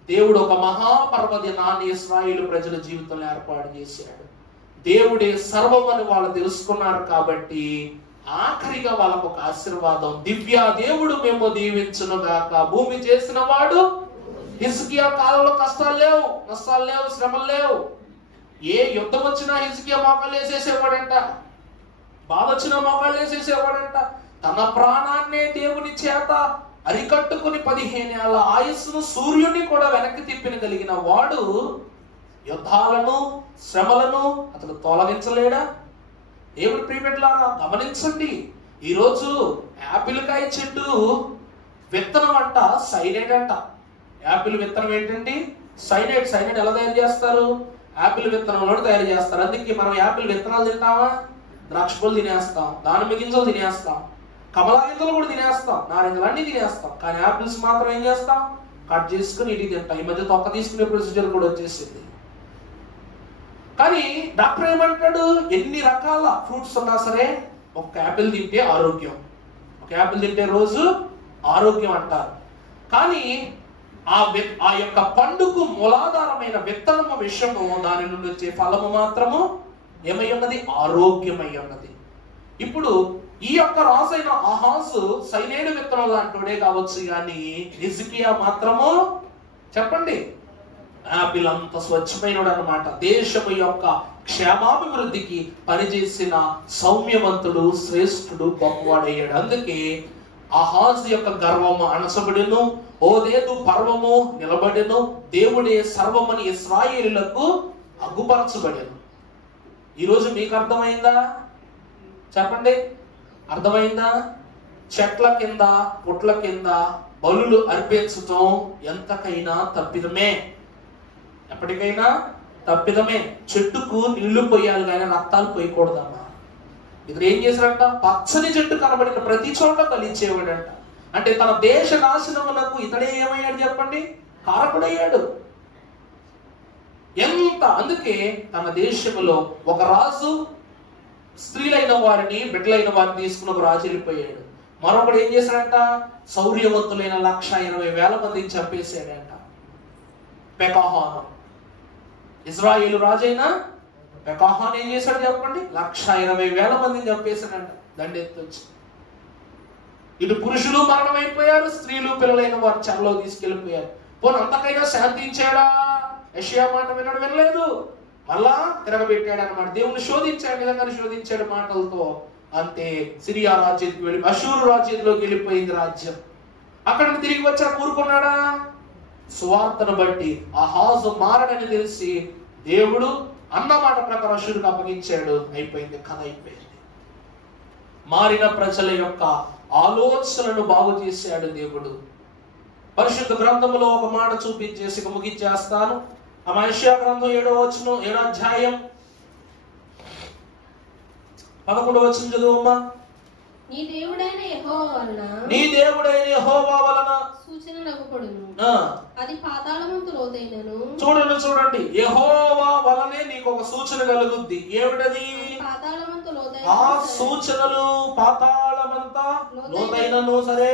దేవుడు ఒక మహాపర్వదినాన్ని ఇశ్రాయేలు ప్రజల జీవితంలో ఏర్పాటు చేశాడు. దేవుడే సర్వం అని వాళ్ళు తెలుసుకున్నారు కాబట్టి ఆఖరిగా వాళ్ళకు ఒక ఆశీర్వాదం, దివ్య దేవుడు మేము దీవించును గాక. భూమి చేసిన వాడు హిజ్కియా కాలంలో కష్టాలు లేవు, నష్టాలు లేవు, శ్రమలు లేవు. ఏ యుద్ధం వచ్చినా హిజ్కియా మోకాళ్ళు వేసేసేవాడంట, బాధ వచ్చినా మోకాళ్ళు వేసేసేవాడంట. తన ప్రాణాన్నే దేవుని చేత అరికట్టుకుని 15 ఏళ్ల ఆయుస్సును సూర్యుడిని కూడా వెనక్కి తిప్పినగలిగిన వాడు యుద్ధాలను శ్రమలను అతను తొలగించలేడా? దేవుడి ప్రియబిడ్డలారా గమనించండి, ఈరోజు యాపిల్ కాయ చెట్టు విత్తనం అంట సైనైడ్ అంట. యాపిల్ విత్తనం ఏంటండి? సైనైడ్. సైనైడ్ ఎలా తయారు చేస్తారు? యాపిల్ విత్తనంలో తయారు చేస్తారు. అందుకే మనం యాపిల్ విత్తనాలు తింటామా? ద్రాక్ష పళ్ళు తినేస్తాం, దానిమ్మ గింజలు తినేస్తాం, కమలా గింజలు కూడా తినేస్తాం, నారింజలు అన్ని తినేస్తాం. కానీ యాపిల్స్ మాత్రం ఏం చేస్తాం? కట్ చేసుకుని ఇంటికి తింటాం. ఈ మధ్య తొక్క తీసుకునే ప్రొసీజర్ కూడా వచ్చేసింది. కానీ డాక్టర్ ఏమంటాడు, ఎన్ని రకాల ఫ్రూట్స్ ఉన్నా సరే ఒక యాపిల్ తింటే ఆరోగ్యం, ఒక యాపిల్ తింటే రోజు ఆరోగ్యం అంటారు. కానీ ఆ యొక్క పండుకు మూలాధారమైన విత్తనము విషయము, దాని నుండి వచ్చే ఫలము మాత్రము ఏమై ఉన్నది? ఆరోగ్యమై ఉన్నది. ఇప్పుడు ఈ యొక్క రాజైన అహాజు సైనేడు విత్తనం లాంటివాడే కావచ్చు, కానీ హిజ్కియా మాత్రము చెప్పండి యాపిల్ అంత స్వచ్ఛమైనడు అన్నమాట. దేశము యొక్క క్షేమాభివృద్ధికి పనిచేసిన సౌమ్యవంతుడు, శ్రేష్ఠుడు, గొప్పవాడయ్యాడు. అందుకే అహాజు యొక్క గర్వము అణచబడిను, ఓదేదు పర్వము నిలబడిను, దేవుడే సర్వమని ఇశ్రాయేలులకు అగ్గుపరచబడెను. ఈరోజు మీకు అర్థమైందా చెప్పండి? అర్థమైందా? చెట్ల కింద పుట్ల కింద బలులు అర్పించటం ఎంతకైనా తప్పిదమే, ఎప్పటికైనా తప్పిదమే. చెట్టుకు నీళ్లు పోయాలి కానీ రక్తాలు పోయకూడదమ్మా. ఇతను ఏం చేశాడంట? పచ్చని చెట్టు కనబడిన ప్రతి చోట కలిచేవాడంట. అంటే తన దేశ నాశనములకు ఇతడే ఏమయ్యాడు చెప్పండి? కారకుడయ్యాడు. ఎంత! అందుకే తన దేశంలో ఒక రాజు స్త్రీలైన వారిని, బిడ్డలైన వారిని తీసుకుని ఒక రాజు వెళ్ళిపోయాడు. మరొకడు ఏం చేశాడంట? శౌర్యవంతులైన 1,20,000 మందిని చంపేశాడంట. పెకాహాను, ఇజ్రాయేలు రాజైన పెకాహాను ఏం చేశాడు చెప్పండి? 1,20,000 మందిని చంపేశాడంట దండెత్తొచ్చి. ఇటు పురుషులు మరణమైపోయారు, స్త్రీలు పిల్లలైన వారు చెరలో తీసుకెళ్లిపోయారు. పోనీ అంతకైనా శాంతించాడా? యెషయా మాట వినడు, వినలేదు. మళ్ళా తిరగబెట్టాడు అన్నమాట. దేవుని శోధించాడు, విధంగా శోధించాడు మాటలతో. అంతే, సిరియా రాజ్యానికి వెళ్ళి అషూరు రాజ్యంలోకి వెళ్ళిపోయింది రాజ్యం. అక్కడ తిరిగి వచ్చా కూరుకున్నాడా? సువార్తను బట్టి అహాజు మారడని తెలిసి దేవుడు అన్న మాట ప్రకారం అష్షూరుకు అప్పగించాడు. అయిపోయింది, కథ అయిపోయింది. మారిన ప్రజల యొక్క ఆలోచనను బాగు చేశాడు దేవుడు. పరిశుద్ధ గ్రంథములో ఒక మాట చూపించేసి ముగించేస్తాను. ఆ యెషయా గ్రంథం 7వ అధ్యాయం 11వ వచనం చదువమ్మా. నీ దేవుడైన యెహోవా వలన సూచన నగుపడును, అది పాతాళమంత లోతైనను. చూడండి, యెహోవా వలనే నీకు ఒక సూచన కలుగుద్ది. ఏమిటది? పాతాళమంత లోతైన. ఆ సూచనలు పాతాళమంతా లోతైనను సరే,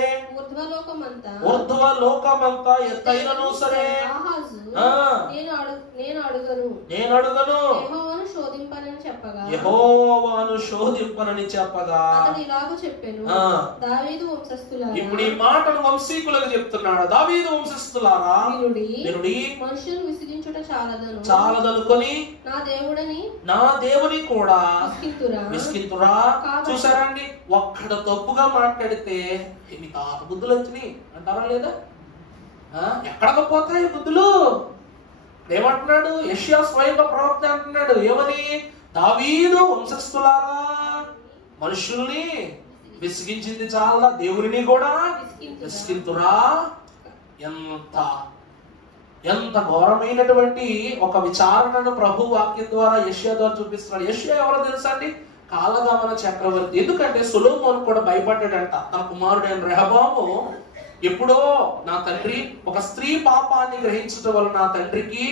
ఊర్ధ్వలోకమంతా ఎత్తైనను సరే. నేను అడుగను యెహోవాను శోధింపనని చెప్పగా చెప్పాను. దావీదు వంశస్థులారా. ఇప్పుడు ఈ మాటను వంశీకులకు చెప్తున్నాడు. దావీదు వంశస్థులారా, మనుషులను విసిగించుట చాలదనుకొని నా దేవుని కూడా విసిగింతురా. చూసారండి, ఒక్కడ తప్పుగా మాట్లాడితే మీకు ఆ బుద్ధులు వచ్చినాయి అంటారా లేదా? ఎక్కడికి పోతాయి బుద్ధులు? ఏమంటున్నాడు? యెషయా స్వయంగా ప్రవక్త అంటున్నాడు. ఏమని? దావీదు వంశస్థులారా, మనుషుల్ని విసిగించింది చాలా, దేవుని కూడా విసిగింతురా. ఎంత ఘోరమైనటువంటి ఒక విచారణను ప్రభు వాక్యం ద్వారా యెషయా ద్వారా చూపిస్తున్నాడు. యెషయా ఎవరో తెలుసా అండి? కాలగమన చక్రవర్తి. ఎందుకంటే సొలొమోను కూడా భయపడ్డాడంట. తన కుమారుడైన రెహబాము ఎప్పుడో నా తండ్రి ఒక స్త్రీ పాపాన్ని గ్రహించడం వల్ల నా తండ్రికి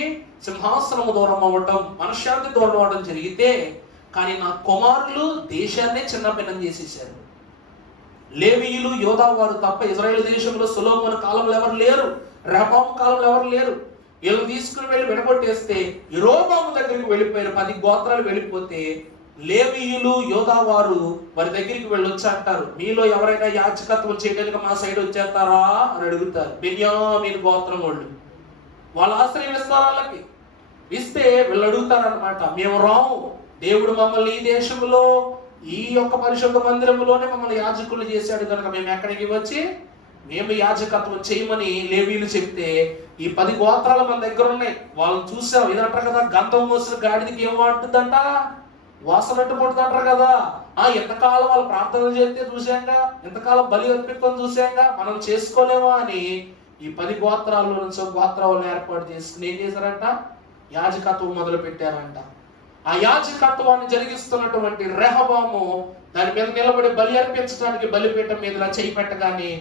సింహాసనము దూరం అవ్వటం, మనశ్శాంతి దూరం అవ్వడం జరిగితే, కానీ నా కుమారులు దేశాన్నే చిన్నపిన్నం చేసేసారు. లేవీయులు యోధా వారు తప్ప ఇజ్రాయేల్ దేశంలో సొలొమోను కాలంలో ఎవరు లేరు, రెహబాము కాలంలో ఎవరు లేరు. వీళ్ళు తీసుకుని వెళ్ళి విడగొట్టేస్తే యెరోబాము దగ్గరికి వెళ్ళిపోయారు. 10 గోత్రాలు వెళ్ళిపోతే లేవీయులు యోధా వారు వారి దగ్గరికి వెళ్ళొచ్చి అంటారు, మీలో ఎవరైనా యాజకత్వం చేయడానికి మా సైడ్ వచ్చేస్తారా అని అడుగుతారు. బెన్యామీను గోత్రం వాళ్ళు ఆశ్రయిస్తారు. వాళ్ళకి ఇస్తే వీళ్ళు అడుగుతారనమాట, మేము రాము, దేవుడు మమ్మల్ని ఈ దేశంలో ఈ యొక్క పరిశుద్ధ మందిరంలోనే మమ్మల్ని యాజకులు చేశాడు కనుక మేము ఎక్కడికి వచ్చి మేము యాజకత్వం చేయమని లేవీయులు చెప్తే, ఈ 10 గోత్రాలు మన దగ్గర ఉన్నాయి, వాళ్ళని చూసాం. ఇదంటారు కదా, గంధం మోసిన గాడిదకి ఏమో అంటుందంట, వాసనట్టు పడుతుంటారు కదా. ఎంతకాలం వాళ్ళు ప్రార్థనలు చేస్తే చూసాంగా, ఎంతకాలం బలి అర్పిత్వం చూసాంగా, మనం చేసుకోలేమా అని ఈ 10 గోత్రాల్లో నుంచి గోత్రాలను ఏర్పాటు చేసుకుని ఏం చేశారంట? యాజకత్వం మొదలు పెట్టారంట. ఆ యాజకత్వాన్ని జరిగిస్తున్నటువంటి రెహబాము దాని మీద నిలబడి బలి అర్పించడానికి బలిపీఠం మీద చేయి పెట్టగానే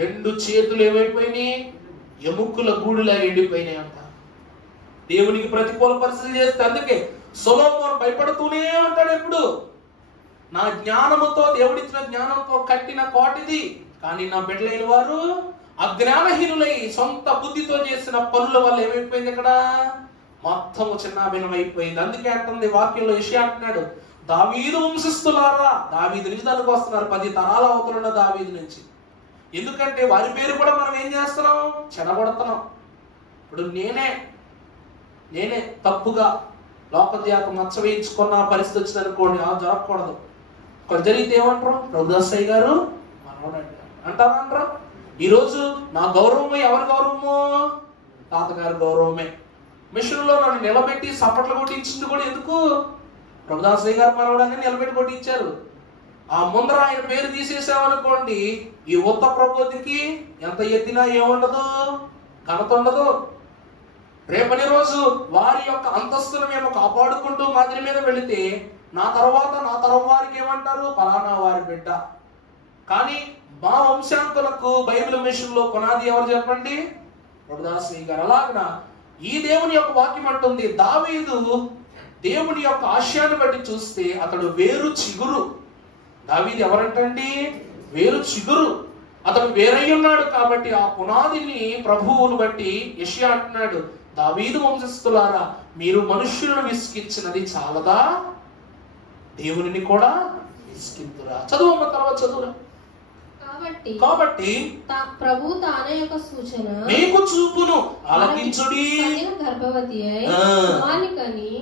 2 చేతులు ఏమైపోయినాయి? ఎముకల గూడులా ఎండిపోయినాయి అంట. దేవునికి ప్రతికూల పరిస్థితి చేస్తే, అందుకే సొలొమోను భయపడుతూనే ఉంటాడు ఎప్పుడు. నా జ్ఞానముతో, దేవుడిచ్చిన జ్ఞానంతో కట్టిన కోటిది, కానీ నా బిడ్డలైన వారు అజ్ఞానహీనులై సొంత బుద్ధితో చేసిన పనుల వల్ల ఏమైపోయింది? ఇక్కడ మొత్తము చిన్నాభిన్నం అయిపోయింది. అందుకే అంటుంది వాక్యంలో యెషయా అంటున్నాడు, దావీదు వంశస్థులారా. దావీదు నుంచి దానికి వస్తున్నారు, 10 తరాల అవతలున్న దావీదు నుంచి. ఎందుకంటే వారి పేరు కూడా మనం ఏం చేస్తున్నాం? చెడగొడుతున్నాం. ఇప్పుడు నేనే తప్పుగా లోకద్యాక మచ్చ వేయించుకున్న పరిస్థితి వచ్చింది అనుకోండి, జరగకూడదు. కొన్ని జరిగితే ఏమంటారు? ప్రభుదాసయ్య గారు మనవడండి అంటారా? ఈరోజు నా గౌరవము ఎవరి గౌరవము? తాతగారి గౌరవమే. మిషన్ లో నన్ను నిలబెట్టి సపట్లు కొట్టించింది కూడా ఎందుకు? ప్రభుదాసయ్య గారు మనవడాన్ని నిలబెట్టి కొట్టించారు. ఆ ముందర ఆయన పేరు తీసేసామనుకోండి, ఈ ఉత్త ప్రబోధికి ఎంత ఎత్తినా ఏముండదు, ఘనత ఉండదు. రేపటి రోజు వారి యొక్క అంతస్తును మేము కాపాడుకుంటూ మాదిరి మీద వెళితే నా తరం వారికి ఏమంటారు? ఫలానా వారి బిడ్డ. కానీ మా వంశాంకులకు బైబిల్ మిషన్ లో పునాది ఎవరు చెప్పండి? ప్రభుదాసయ్య గారు. అలాగన ఈ దేవుని యొక్క వాక్యం అంటుంది, దావీదు దేవుని యొక్క ఆశయాన్ని బట్టి చూస్తే అతడు వేరు చిగురు. దావీదు ఎవరంటండి? వేరు చిగురు. అతడు వేరై ఉన్నాడు. కాబట్టి ఆ పునాదిని ప్రభువును బట్టి యెషయా అంటున్నాడు, దావీదు వంశస్థులారా, మీరు మనుష్యులను విసిగించినది చాలదా, దేవునిని కూడా విసిగింతురా. చదువు తర్వాత చదువురా. కాబట్టి ప్రభు తానే యొక్క సూచన మీకు చూపును ఆలకించుడి. గర్భవతి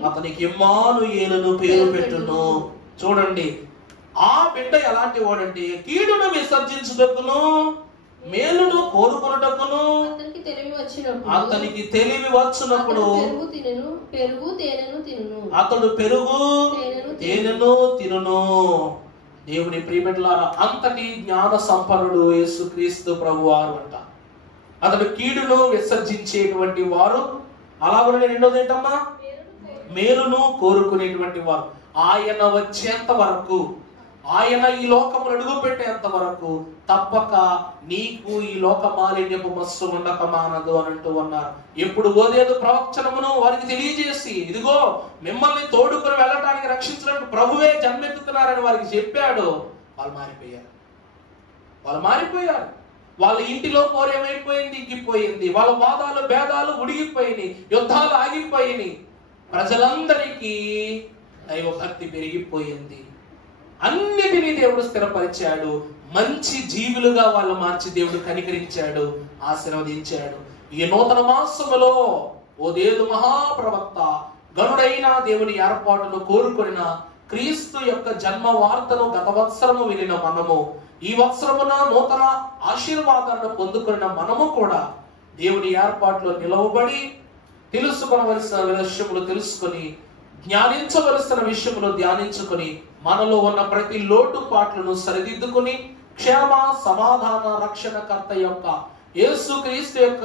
అతనికి ఇమ్మానుయేలును పేరు పెట్టును. చూడండి, ఆ బిడ్డ ఎలాంటి వాడంటే కీడును విసర్జించుటకును మేలును కోరుకున్నటకును అతనికి అతనికి తెలివి వచ్చినప్పుడు అతడు పెరుగు తేనెను తినును. దేవుని ప్రియబిడ్డలారా, అంతటి జ్ఞాన సంపన్నుడు యేసుక్రీస్తు ప్రభువారు అంట. అతడు కీడును విసర్జించేటువంటి వారు, అలాగనే రెండోది ఏంటమ్మా, మేలును కోరుకునేటువంటి వారు. ఆయన వచ్చేంత వరకు, ఆయన ఈ లోకమును అడుగు పెట్టేంత వరకు తప్పక నీకు ఈ లోక మాలిన్యపు మస్సు ఉండక మానదు అని అంటూ ఉన్నారు. ఎప్పుడు ఓదేదు ప్రవచనమును వారికి తెలియజేసి, ఇదిగో మిమ్మల్ని తోడుకుని వెళ్ళటానికి రక్షించడానికి ప్రభువే జన్మెత్తుతున్నారని వారికి చెప్పాడు. వాళ్ళు మారిపోయారు. వాళ్ళ ఇంటిలో పోరేమైపోయింది, ఇంకిపోయింది. వాళ్ళ వాదాలు భేదాలు ఉడిగిపోయినాయి, యుద్ధాలు ఆగిపోయినాయి. ప్రజలందరికీ దైవ భక్తి పెరిగిపోయింది. అన్నిటినీ దేవుడు స్థిరపరిచాడు. మంచి జీవులుగా వాళ్ళు మార్చి దేవుడు కనికరించాడు, ఆశీర్వదించాడు. ఈ నూతన మాసములో ఓదేదు మహాప్రవక్త గనుడైన దేవుని ఏర్పాటును కోరుకొనిన క్రీస్తు యొక్క జన్మ వార్తను గత వత్సరము వినిన మనము, ఈ వత్సరమున నూతన ఆశీర్వాదాలను పొందుకున్న మనము కూడా దేవుని ఏర్పాటులో నిలవబడి తెలుసుకొనవలసిన విషయములు తెలుసుకొని, ధ్యానించవలసిన విషయములు ధ్యానించుకొని, మనలో ఉన్న ప్రతి లోటుపాట్లను సరిదిద్దుకుని, క్షేమ సమాధాన రక్షణకర్త యొక్క యేసుక్రీస్తు యొక్క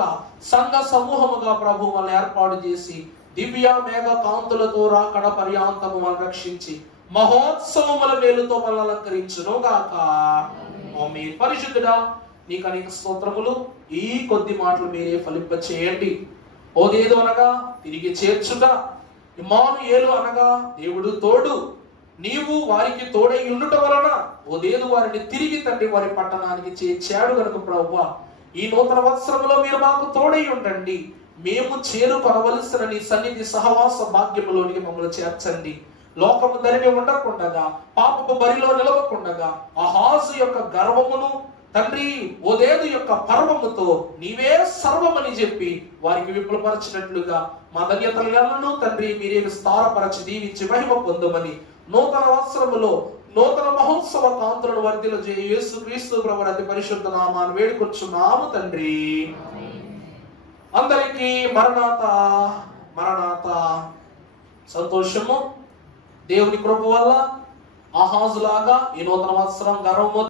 సంఘ సమూహముగా ప్రభు వాళ్ళని ఏర్పాటు చేసి దివ్య మేఘ కాంతులతో రాకడ పర్యాంతము మనల్ని రక్షించి మహోత్సవముల మేలుతో మనల్ని అలంకరించును గాక. ఆమేన్. పరిశుద్ధుడా, నీకు అనేక స్తోత్రములు. ఈ కొద్ది మాటలు మీరే ఫలింప చేయండి. ఓదేదు అనగా తిరిగి చేర్చుట, ఇమ్మానుయేలు అనగా దేవుడు తోడు. నీవు వారికి తోడై ఉండుట వలన ఓదేదు వారిని తిరిగి తండ్రి వారి పట్టణానికి చేర్చాడు కనుక ప్రభువా, ఈ నూతన వత్సరములో మీరు మాకు తోడై ఉండండి. మేము చేరుకొనవలసిన నీ సన్నిధి సహవాస భాగ్యములోనికి మమ్మల్ని చేర్చండి. లోకము ధరిని ఉండకుండగా, పాపపు బరిలో నిలవకుండగా, అహాజు యొక్క గర్వమును తండ్రి ఓదేదు యొక్క పర్వముతో నీవే సర్వమని చెప్పి వారికి విపులపరచినట్లుగా మా ధన్యతలను తండ్రి మీరే విస్తారపరచి దీవించి మహిమ పొందమని, నూతన వత్సరములో నూతన మహోత్సవ కాంతులను వర్ధిల చేయ యేసుక్రీస్తు ప్రభువు అతి పరిశుద్ధ నామాన్ని వేడుకొచ్చున్నాము తండ్రి. అందరికీ మరణాత మరణాత. సంతోషము. దేవుని కృప వల్ల ఆహాజులాగా ఈ నూతన వత్సరం గర్వము